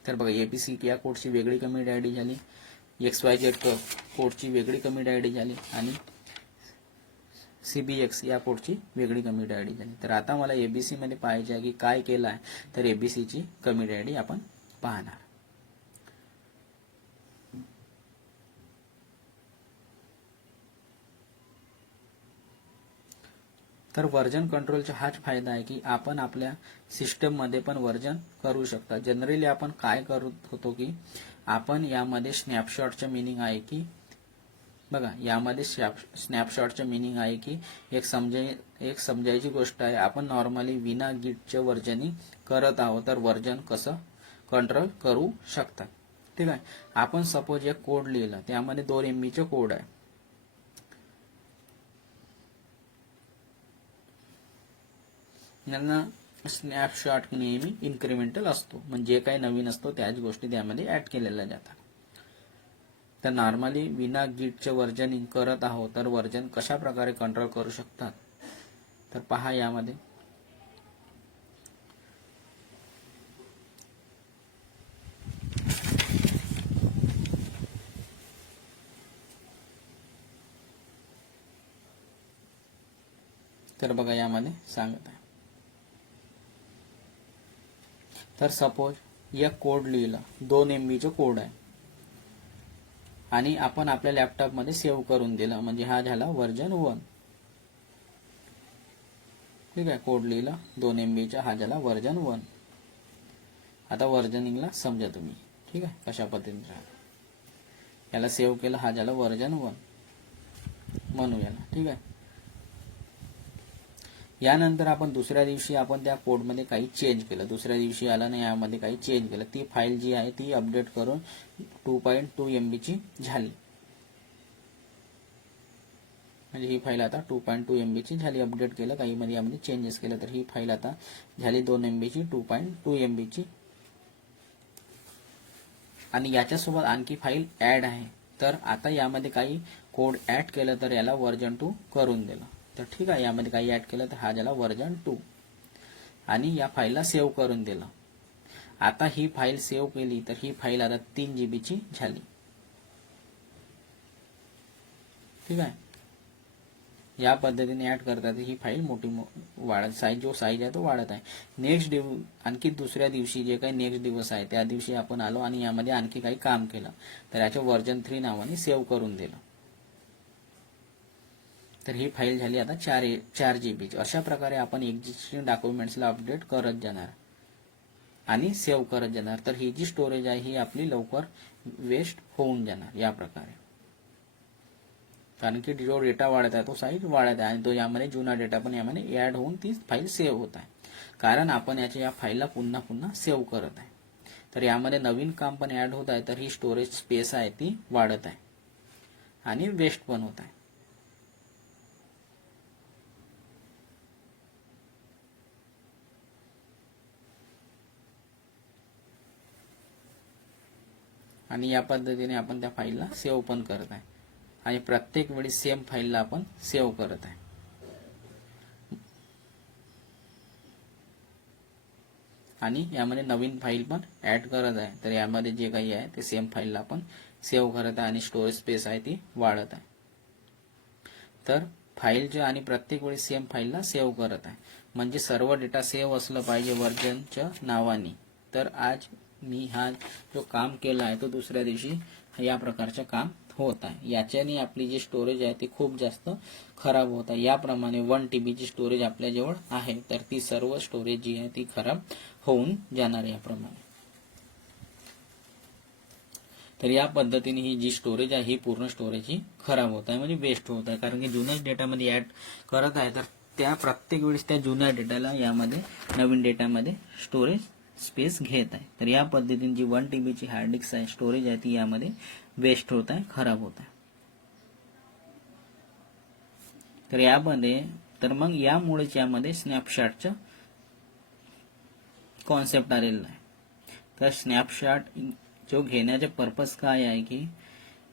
तर बघा, एबीसी या कोडची वेगळी कमिट आयडी झाली, XYZ कोडची वेगळी कमिट आयडी झाली आणि CPX या कोडची वेगळी कमिट आयडी झाली. तर आता मला एबीसी मध्ये पाहायचे आहे की काय केलं आहे, तर एबीसीची कमिट आयडी आपण पाहणार. तर व्हर्जन कंट्रोलचा हाच फायदा आहे की आपण आपल्या सिस्टममध्ये पण व्हर्जन करू शकता. जनरली आपण काय करत होतो की आपण यामध्ये स्नॅपशॉटचं मिनिंग आहे की बघा, यामध्ये स्नॅपशॉटचं मिनिंग आहे की एक समजायची गोष्ट आहे. आपण नॉर्मली विना गिटचं व्हर्जनिंग करत आहोत, तर व्हर्जन कसं कंट्रोल करू शकतात. ठीक आहे, आपण सपोज एक कोड लिहिलं, त्यामध्ये 2 MB कोड आहे. यांना स्नॅपशॉट नेहमी इन्क्रिमेंटल असतो, म्हणजे जे काही नवीन असतो त्याच गोष्टी त्यामध्ये ऍड केलेल्या जातात. तर नॉर्मली विना गिटचे व्हर्जनिंग करत आहोत, तर व्हर्जन कशा प्रकारे कंट्रोल करू शकतात तर पहा यामध्ये. तर बघा, यामध्ये सांगत आहे. तर सपोज एक कोड लिहिला, 2 MB कोड आहे. आणि आपण आपल्या लॅपटॉपमध्ये सेव्ह करून दिला, म्हणजे हा झाला व्हर्जन 1. ठीक आहे, कोड लिहिला 2 MBचा, हा झाला व्हर्जन 1. आता व्हर्जनिंगला समजा तुम्ही. ठीक आहे, कशा पद्धतीने राहा, याला सेव्ह केलं, हा झाला व्हर्जन 1 म्हणू याला. ठीक आहे, यानंतर आपण दुसऱ्या दिवशी आपण त्या कोडमध्ये काही चेंज केलं, दुसऱ्या दिवशी आला ना यामध्ये काही चेंज केलं, ती फाईल जी आहे ती अपडेट करून 2.2 MBची झाली. म्हणजे ही फाईल आता 2.2 MBची झाली. अपडेट केलं, काही मध्ये यामध्ये चेंजेस केलं, तर ही फाईल आता झाली 2 MBची 2.2 MBची. आणि याच्यासोबत आणखी फाईल ऍड आहे, तर आता यामध्ये काही कोड ऍड केलं तर याला व्हर्जन 2 करून दिलं. तर ठीक आहे, यामध्ये काही ऍड केलं तर हा झाला व्हर्जन 2 आणि या फाईलला सेव्ह करून दिलं. आता ही फाईल सेव्ह केली तर ही फाईल आता 3 GBची झाली. ठीक आहे, या पद्धतीने ऍड करतात, ही फाईल मोठी वाढत, साईज जो साईज आहे तो वाढत आहे. नेक्स्ट आणखी दुसऱ्या दिवशी जे काही नेक्स्ट दिवस आहे त्या दिवशी आपण आलो आणि यामध्ये आणखी काही काम केलं, तर याच्या व्हर्जन 3 नावाने सेव्ह करून दिलं. तर ही फाईल झाली आता 4 GB. अशा प्रकारे आपण एक्झिस्टिंग डॉक्युमेंट्सला अपडेट करत जाणार आणि सेव्ह करत जाणार. तर ही जी स्टोरेज आहे ही आपली लवकर वेस्ट होऊन जाणार या प्रकारे, कारण की जो डेटा वाढत आहे तो साईज वाढत आहे आणि तो यामध्ये जुना डेटा पण यामध्ये ऍड होऊन ती फाईल सेव्ह होत आहे, कारण आपण या फाईलला पुन्हा पुन्हा सेव्ह करत आहे. तर यामध्ये नवीन काम पण ऍड होत आहे, तर ही स्टोरेज स्पेस आहे ती वाढत आहे आणि वेस्ट पण होत आहे. आणि या पद्धतीने आपण त्या फाईलला सेव्ह पण करत आहे आणि प्रत्येक वेळी सेम फाईलला आपण सेव्ह करत आहे. आणि यामध्ये नवीन फाईल पण ऍड करत आहे, तर यामध्ये जे काही आहे ते सेम फाईलला आपण सेव्ह करत आहे आणि स्टोरेज स्पेस आहे ती वाढत आहे. तर फाईलच्या आणि प्रत्येक वेळी सेम फाईलला सेव्ह करत आहे, म्हणजे सर्व डेटा सेव्ह असलं पाहिजे व्हर्जनच्या नावाने. तर आज मी हा जो काम केला आहे तो दुसऱ्या दिवशी या प्रकारचं काम होत आहे. याच्याने आपली जी स्टोरेज आहे ती खूप जास्त खराब होत आहे. याप्रमाणे 1 TB ची स्टोरेज आपल्याजवळ आहे, तर ती सर्व स्टोरेज जी आहे ती खराब होऊन जाणार याप्रमाणे. तर या पद्धतीने ही जी स्टोरेज आहे ही पूर्ण स्टोरेज ही खराब होत आहे, म्हणजे वेस्ट होत आहे, कारण की जुन्याच डेटामध्ये ऍड करत आहे, तर त्या प्रत्येक वेळेस त्या जुन्या डेटाला यामध्ये नवीन डेटामध्ये स्टोरेज स्पेस घेत आहे. तर या पद्धतीने जी 1 TB ची हार्ड डिस्क आहे स्टोरेज आहे ती यामध्ये वेस्ट होत आहे, खराब होत आहे. तर यामध्ये मग यामुळेच यामध्ये स्नॅपशॉटचं कॉन्सेप्ट आलेला आहे. तर स्नॅपशॉट जो घेण्याचे पर्पज काय आहे की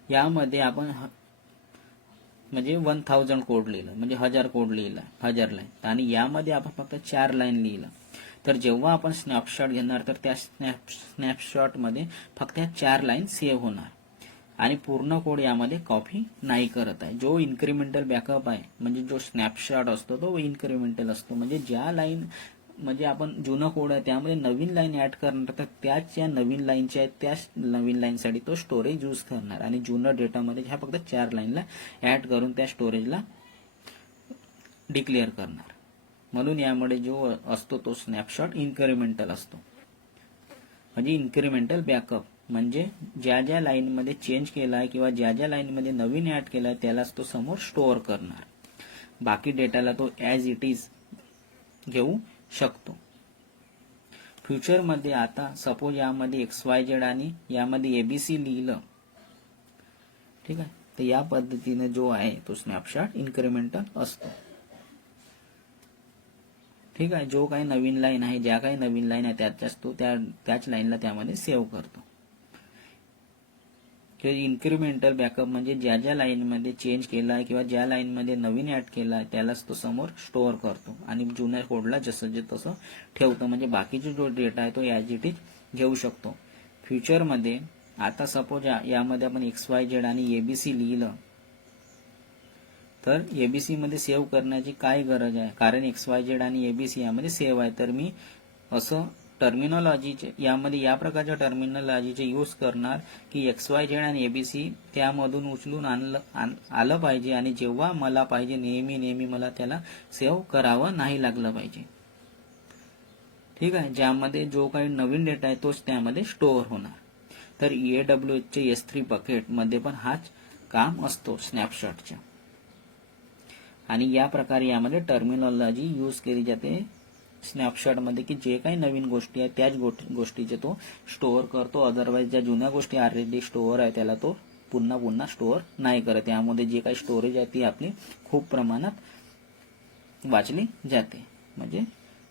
यामध्ये आपण म्हणजे 1000 कोड लिहिलं, म्हणजे 1000 कोड लिहिला, 1000 लाईन, आणि यामध्ये आपण फक्त 4 लाईन लिहिलं. तर जेव्हा आपण स्नॅपशॉट घेणार तर त्या स्नॅपशॉटमध्ये फक्त 4 लाईन सेव्ह होणार आणि पूर्ण कोड यामध्ये कॉपी नाही करत आहे. जो इन्क्रिमेंटल बॅकअप आहे, म्हणजे जो स्नॅपशॉट असतो तो इन्क्रिमेंटल असतो, म्हणजे ज्या लाईन म्हणजे आपण जुनं कोड आहे त्यामध्ये नवीन लाईन ऍड करणार, तर त्याच या नवीन लाईनच्या आहेत त्याच नवीन लाईनसाठी तो स्टोरेज यूज करणार आणि जुनं डेटामध्ये ह्या फक्त 4 लाईनला ऍड करून त्या स्टोरेजला डिक्लेअर करणार. म्हणून यामध्ये जो असतो तो स्नॅपशॉट इन्क्रिमेंटल असतो, म्हणजे इन्क्रिमेंटल बॅकअप, म्हणजे ज्या ज्या लाईनमध्ये चेंज केला आहे किंवा ज्या ज्या लाईनमध्ये नवीन ऍड केला आहे त्यालाच तो समोर स्टोअर करणार, बाकी डेटाला तो ऍज इट इज घेऊ शकतो. फ्युचरमध्ये आता सपोज यामध्ये XYZ आणि यामध्ये ABC लिहिलं, ठीक आहे, तर या पद्धतीने जो आहे तो स्नॅपशॉट इन्क्रिमेंटल असतो. ठीक आहे, जो काही नवीन लाईन आहे, ज्या काही नवीन लाईन आहे त्याच लाईनला त्यामध्ये सेव्ह करतो. इन्क्रिमेंटल बॅकअप म्हणजे ज्या ज्या लाईनमध्ये चेंज केला आहे किंवा ज्या लाईनमध्ये नवीन ऍड केला आहे त्यालाच तो समोर स्टोअर करतो आणि जुन्या कोडला जसं जे तसं ठेवतो, म्हणजे बाकीचा जो डेटा आहे तो ऍज इट इज घेऊ शकतो. फ्युचरमध्ये आता सपोज यामध्ये आपण XYZ आणि ABC लिहिलं, तर ABC मध्ये सेव्ह करण्याची काय गरज आहे, कारण XYZ आणि ABC यामध्ये सेव्ह आहे, तर मी असं टर्मिनॉलॉजीचे यामध्ये या प्रकारच्या टर्मिनॉलॉजीचे यूज करणार की XYZ आणि ABC त्यामधून उचलून आलं पाहिजे आणि जेव्हा मला पाहिजे नेहमी मला त्याला सेव्ह करावं नाही लागलं पाहिजे. ठीक आहे. ज्यामध्ये जो काही नवीन डेटा आहे तोच त्यामध्ये स्टोअर होणार. तर EAWS चे S3 बकेट मध्ये पण हाच काम असतो स्नॅपशॉटच्या. आणि या प्रकारे यामध्ये टर्मिनॉलॉजी यूज केली जाते स्नॅपशॉटमध्ये की जे काही नवीन गोष्टी आहेत त्याच गोष्टीचे तो स्टोअर करतो. अदरवाईज ज्या जुन्या गोष्टी ऑलरेडी स्टोअर आहे त्याला तो पुन्हा स्टोअर नाही करत. यामध्ये जे काही स्टोरेज आहे ती आपली खूप प्रमाणात वाचली जाते. म्हणजे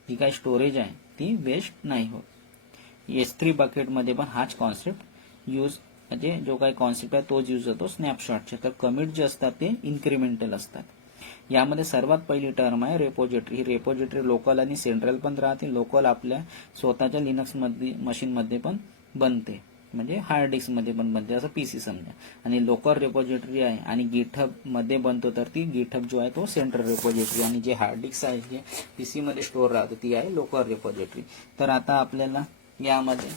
जी काही स्टोरेज आहे ती वेस्ट नाही होत. S3 बकेटमध्ये पण हाच कॉन्सेप्ट यूज म्हणजे जो काही कॉन्सेप्ट आहे तोच यूज होतो स्नॅपशॉटचे. तर कमिट जे असतात ते इन्क्रिमेंटल असतात. यामध्ये सर्वात पहिली टर्म आहे रेपोजिटरी. ही रेपोजिटरी लोकल आणि सेंट्रल पण राहते. लोकल आपल्या स्वतःच्या लिनक्स मशीनमध्ये पण बनते, म्हणजे हार्ड डिस्क मध्ये पण बनते असं PC समजा. आणि लोकल रेपोजिटरी आहे आणि गिटहब मध्ये बनतो. तर ती गिटहब जो आहे तो सेंट्रल रेपोजिटरी आणि जे हार्ड डिस्क आहे जे PC मध्ये स्टोअर राहते ती आहे लोकल रेपोजिटरी. तर आता आपल्याला यामध्ये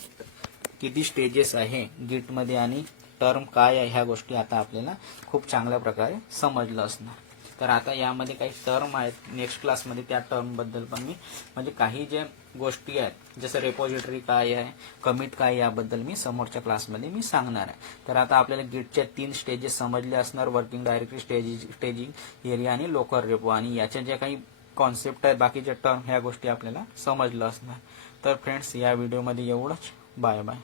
किती स्टेजेस आहे गिटमध्ये आणि टर्म काय आहे ह्या गोष्टी आता आपल्याला खूप चांगल्या प्रकारे समजलं असणार. तर आता यामध्ये काही टर्म आहेत. नेक्स्ट क्लासमध्ये त्या टर्म बद्दल पण मी म्हणजे काही जे गोष्टी आहेत जसं रेपोजिटरी काय आहे, कमिट काय, याबद्दल मी समोरच्या क्लासमध्ये मी सांगणार आहे. तर आता आपल्याला गिटच्या 3 स्टेजेस समजले असणार. वर्किंग डायरेक्टरी, स्टेजिंग एरिया आणि लोकल रेपो. आणि याच्या ज्या काही कॉन्सेप्ट आहेत बाकीच्या टर्म ह्या गोष्टी आपल्याला समजलं असणार. तर फ्रेंड्स या व्हिडिओमध्ये एवढंच. Bye bye.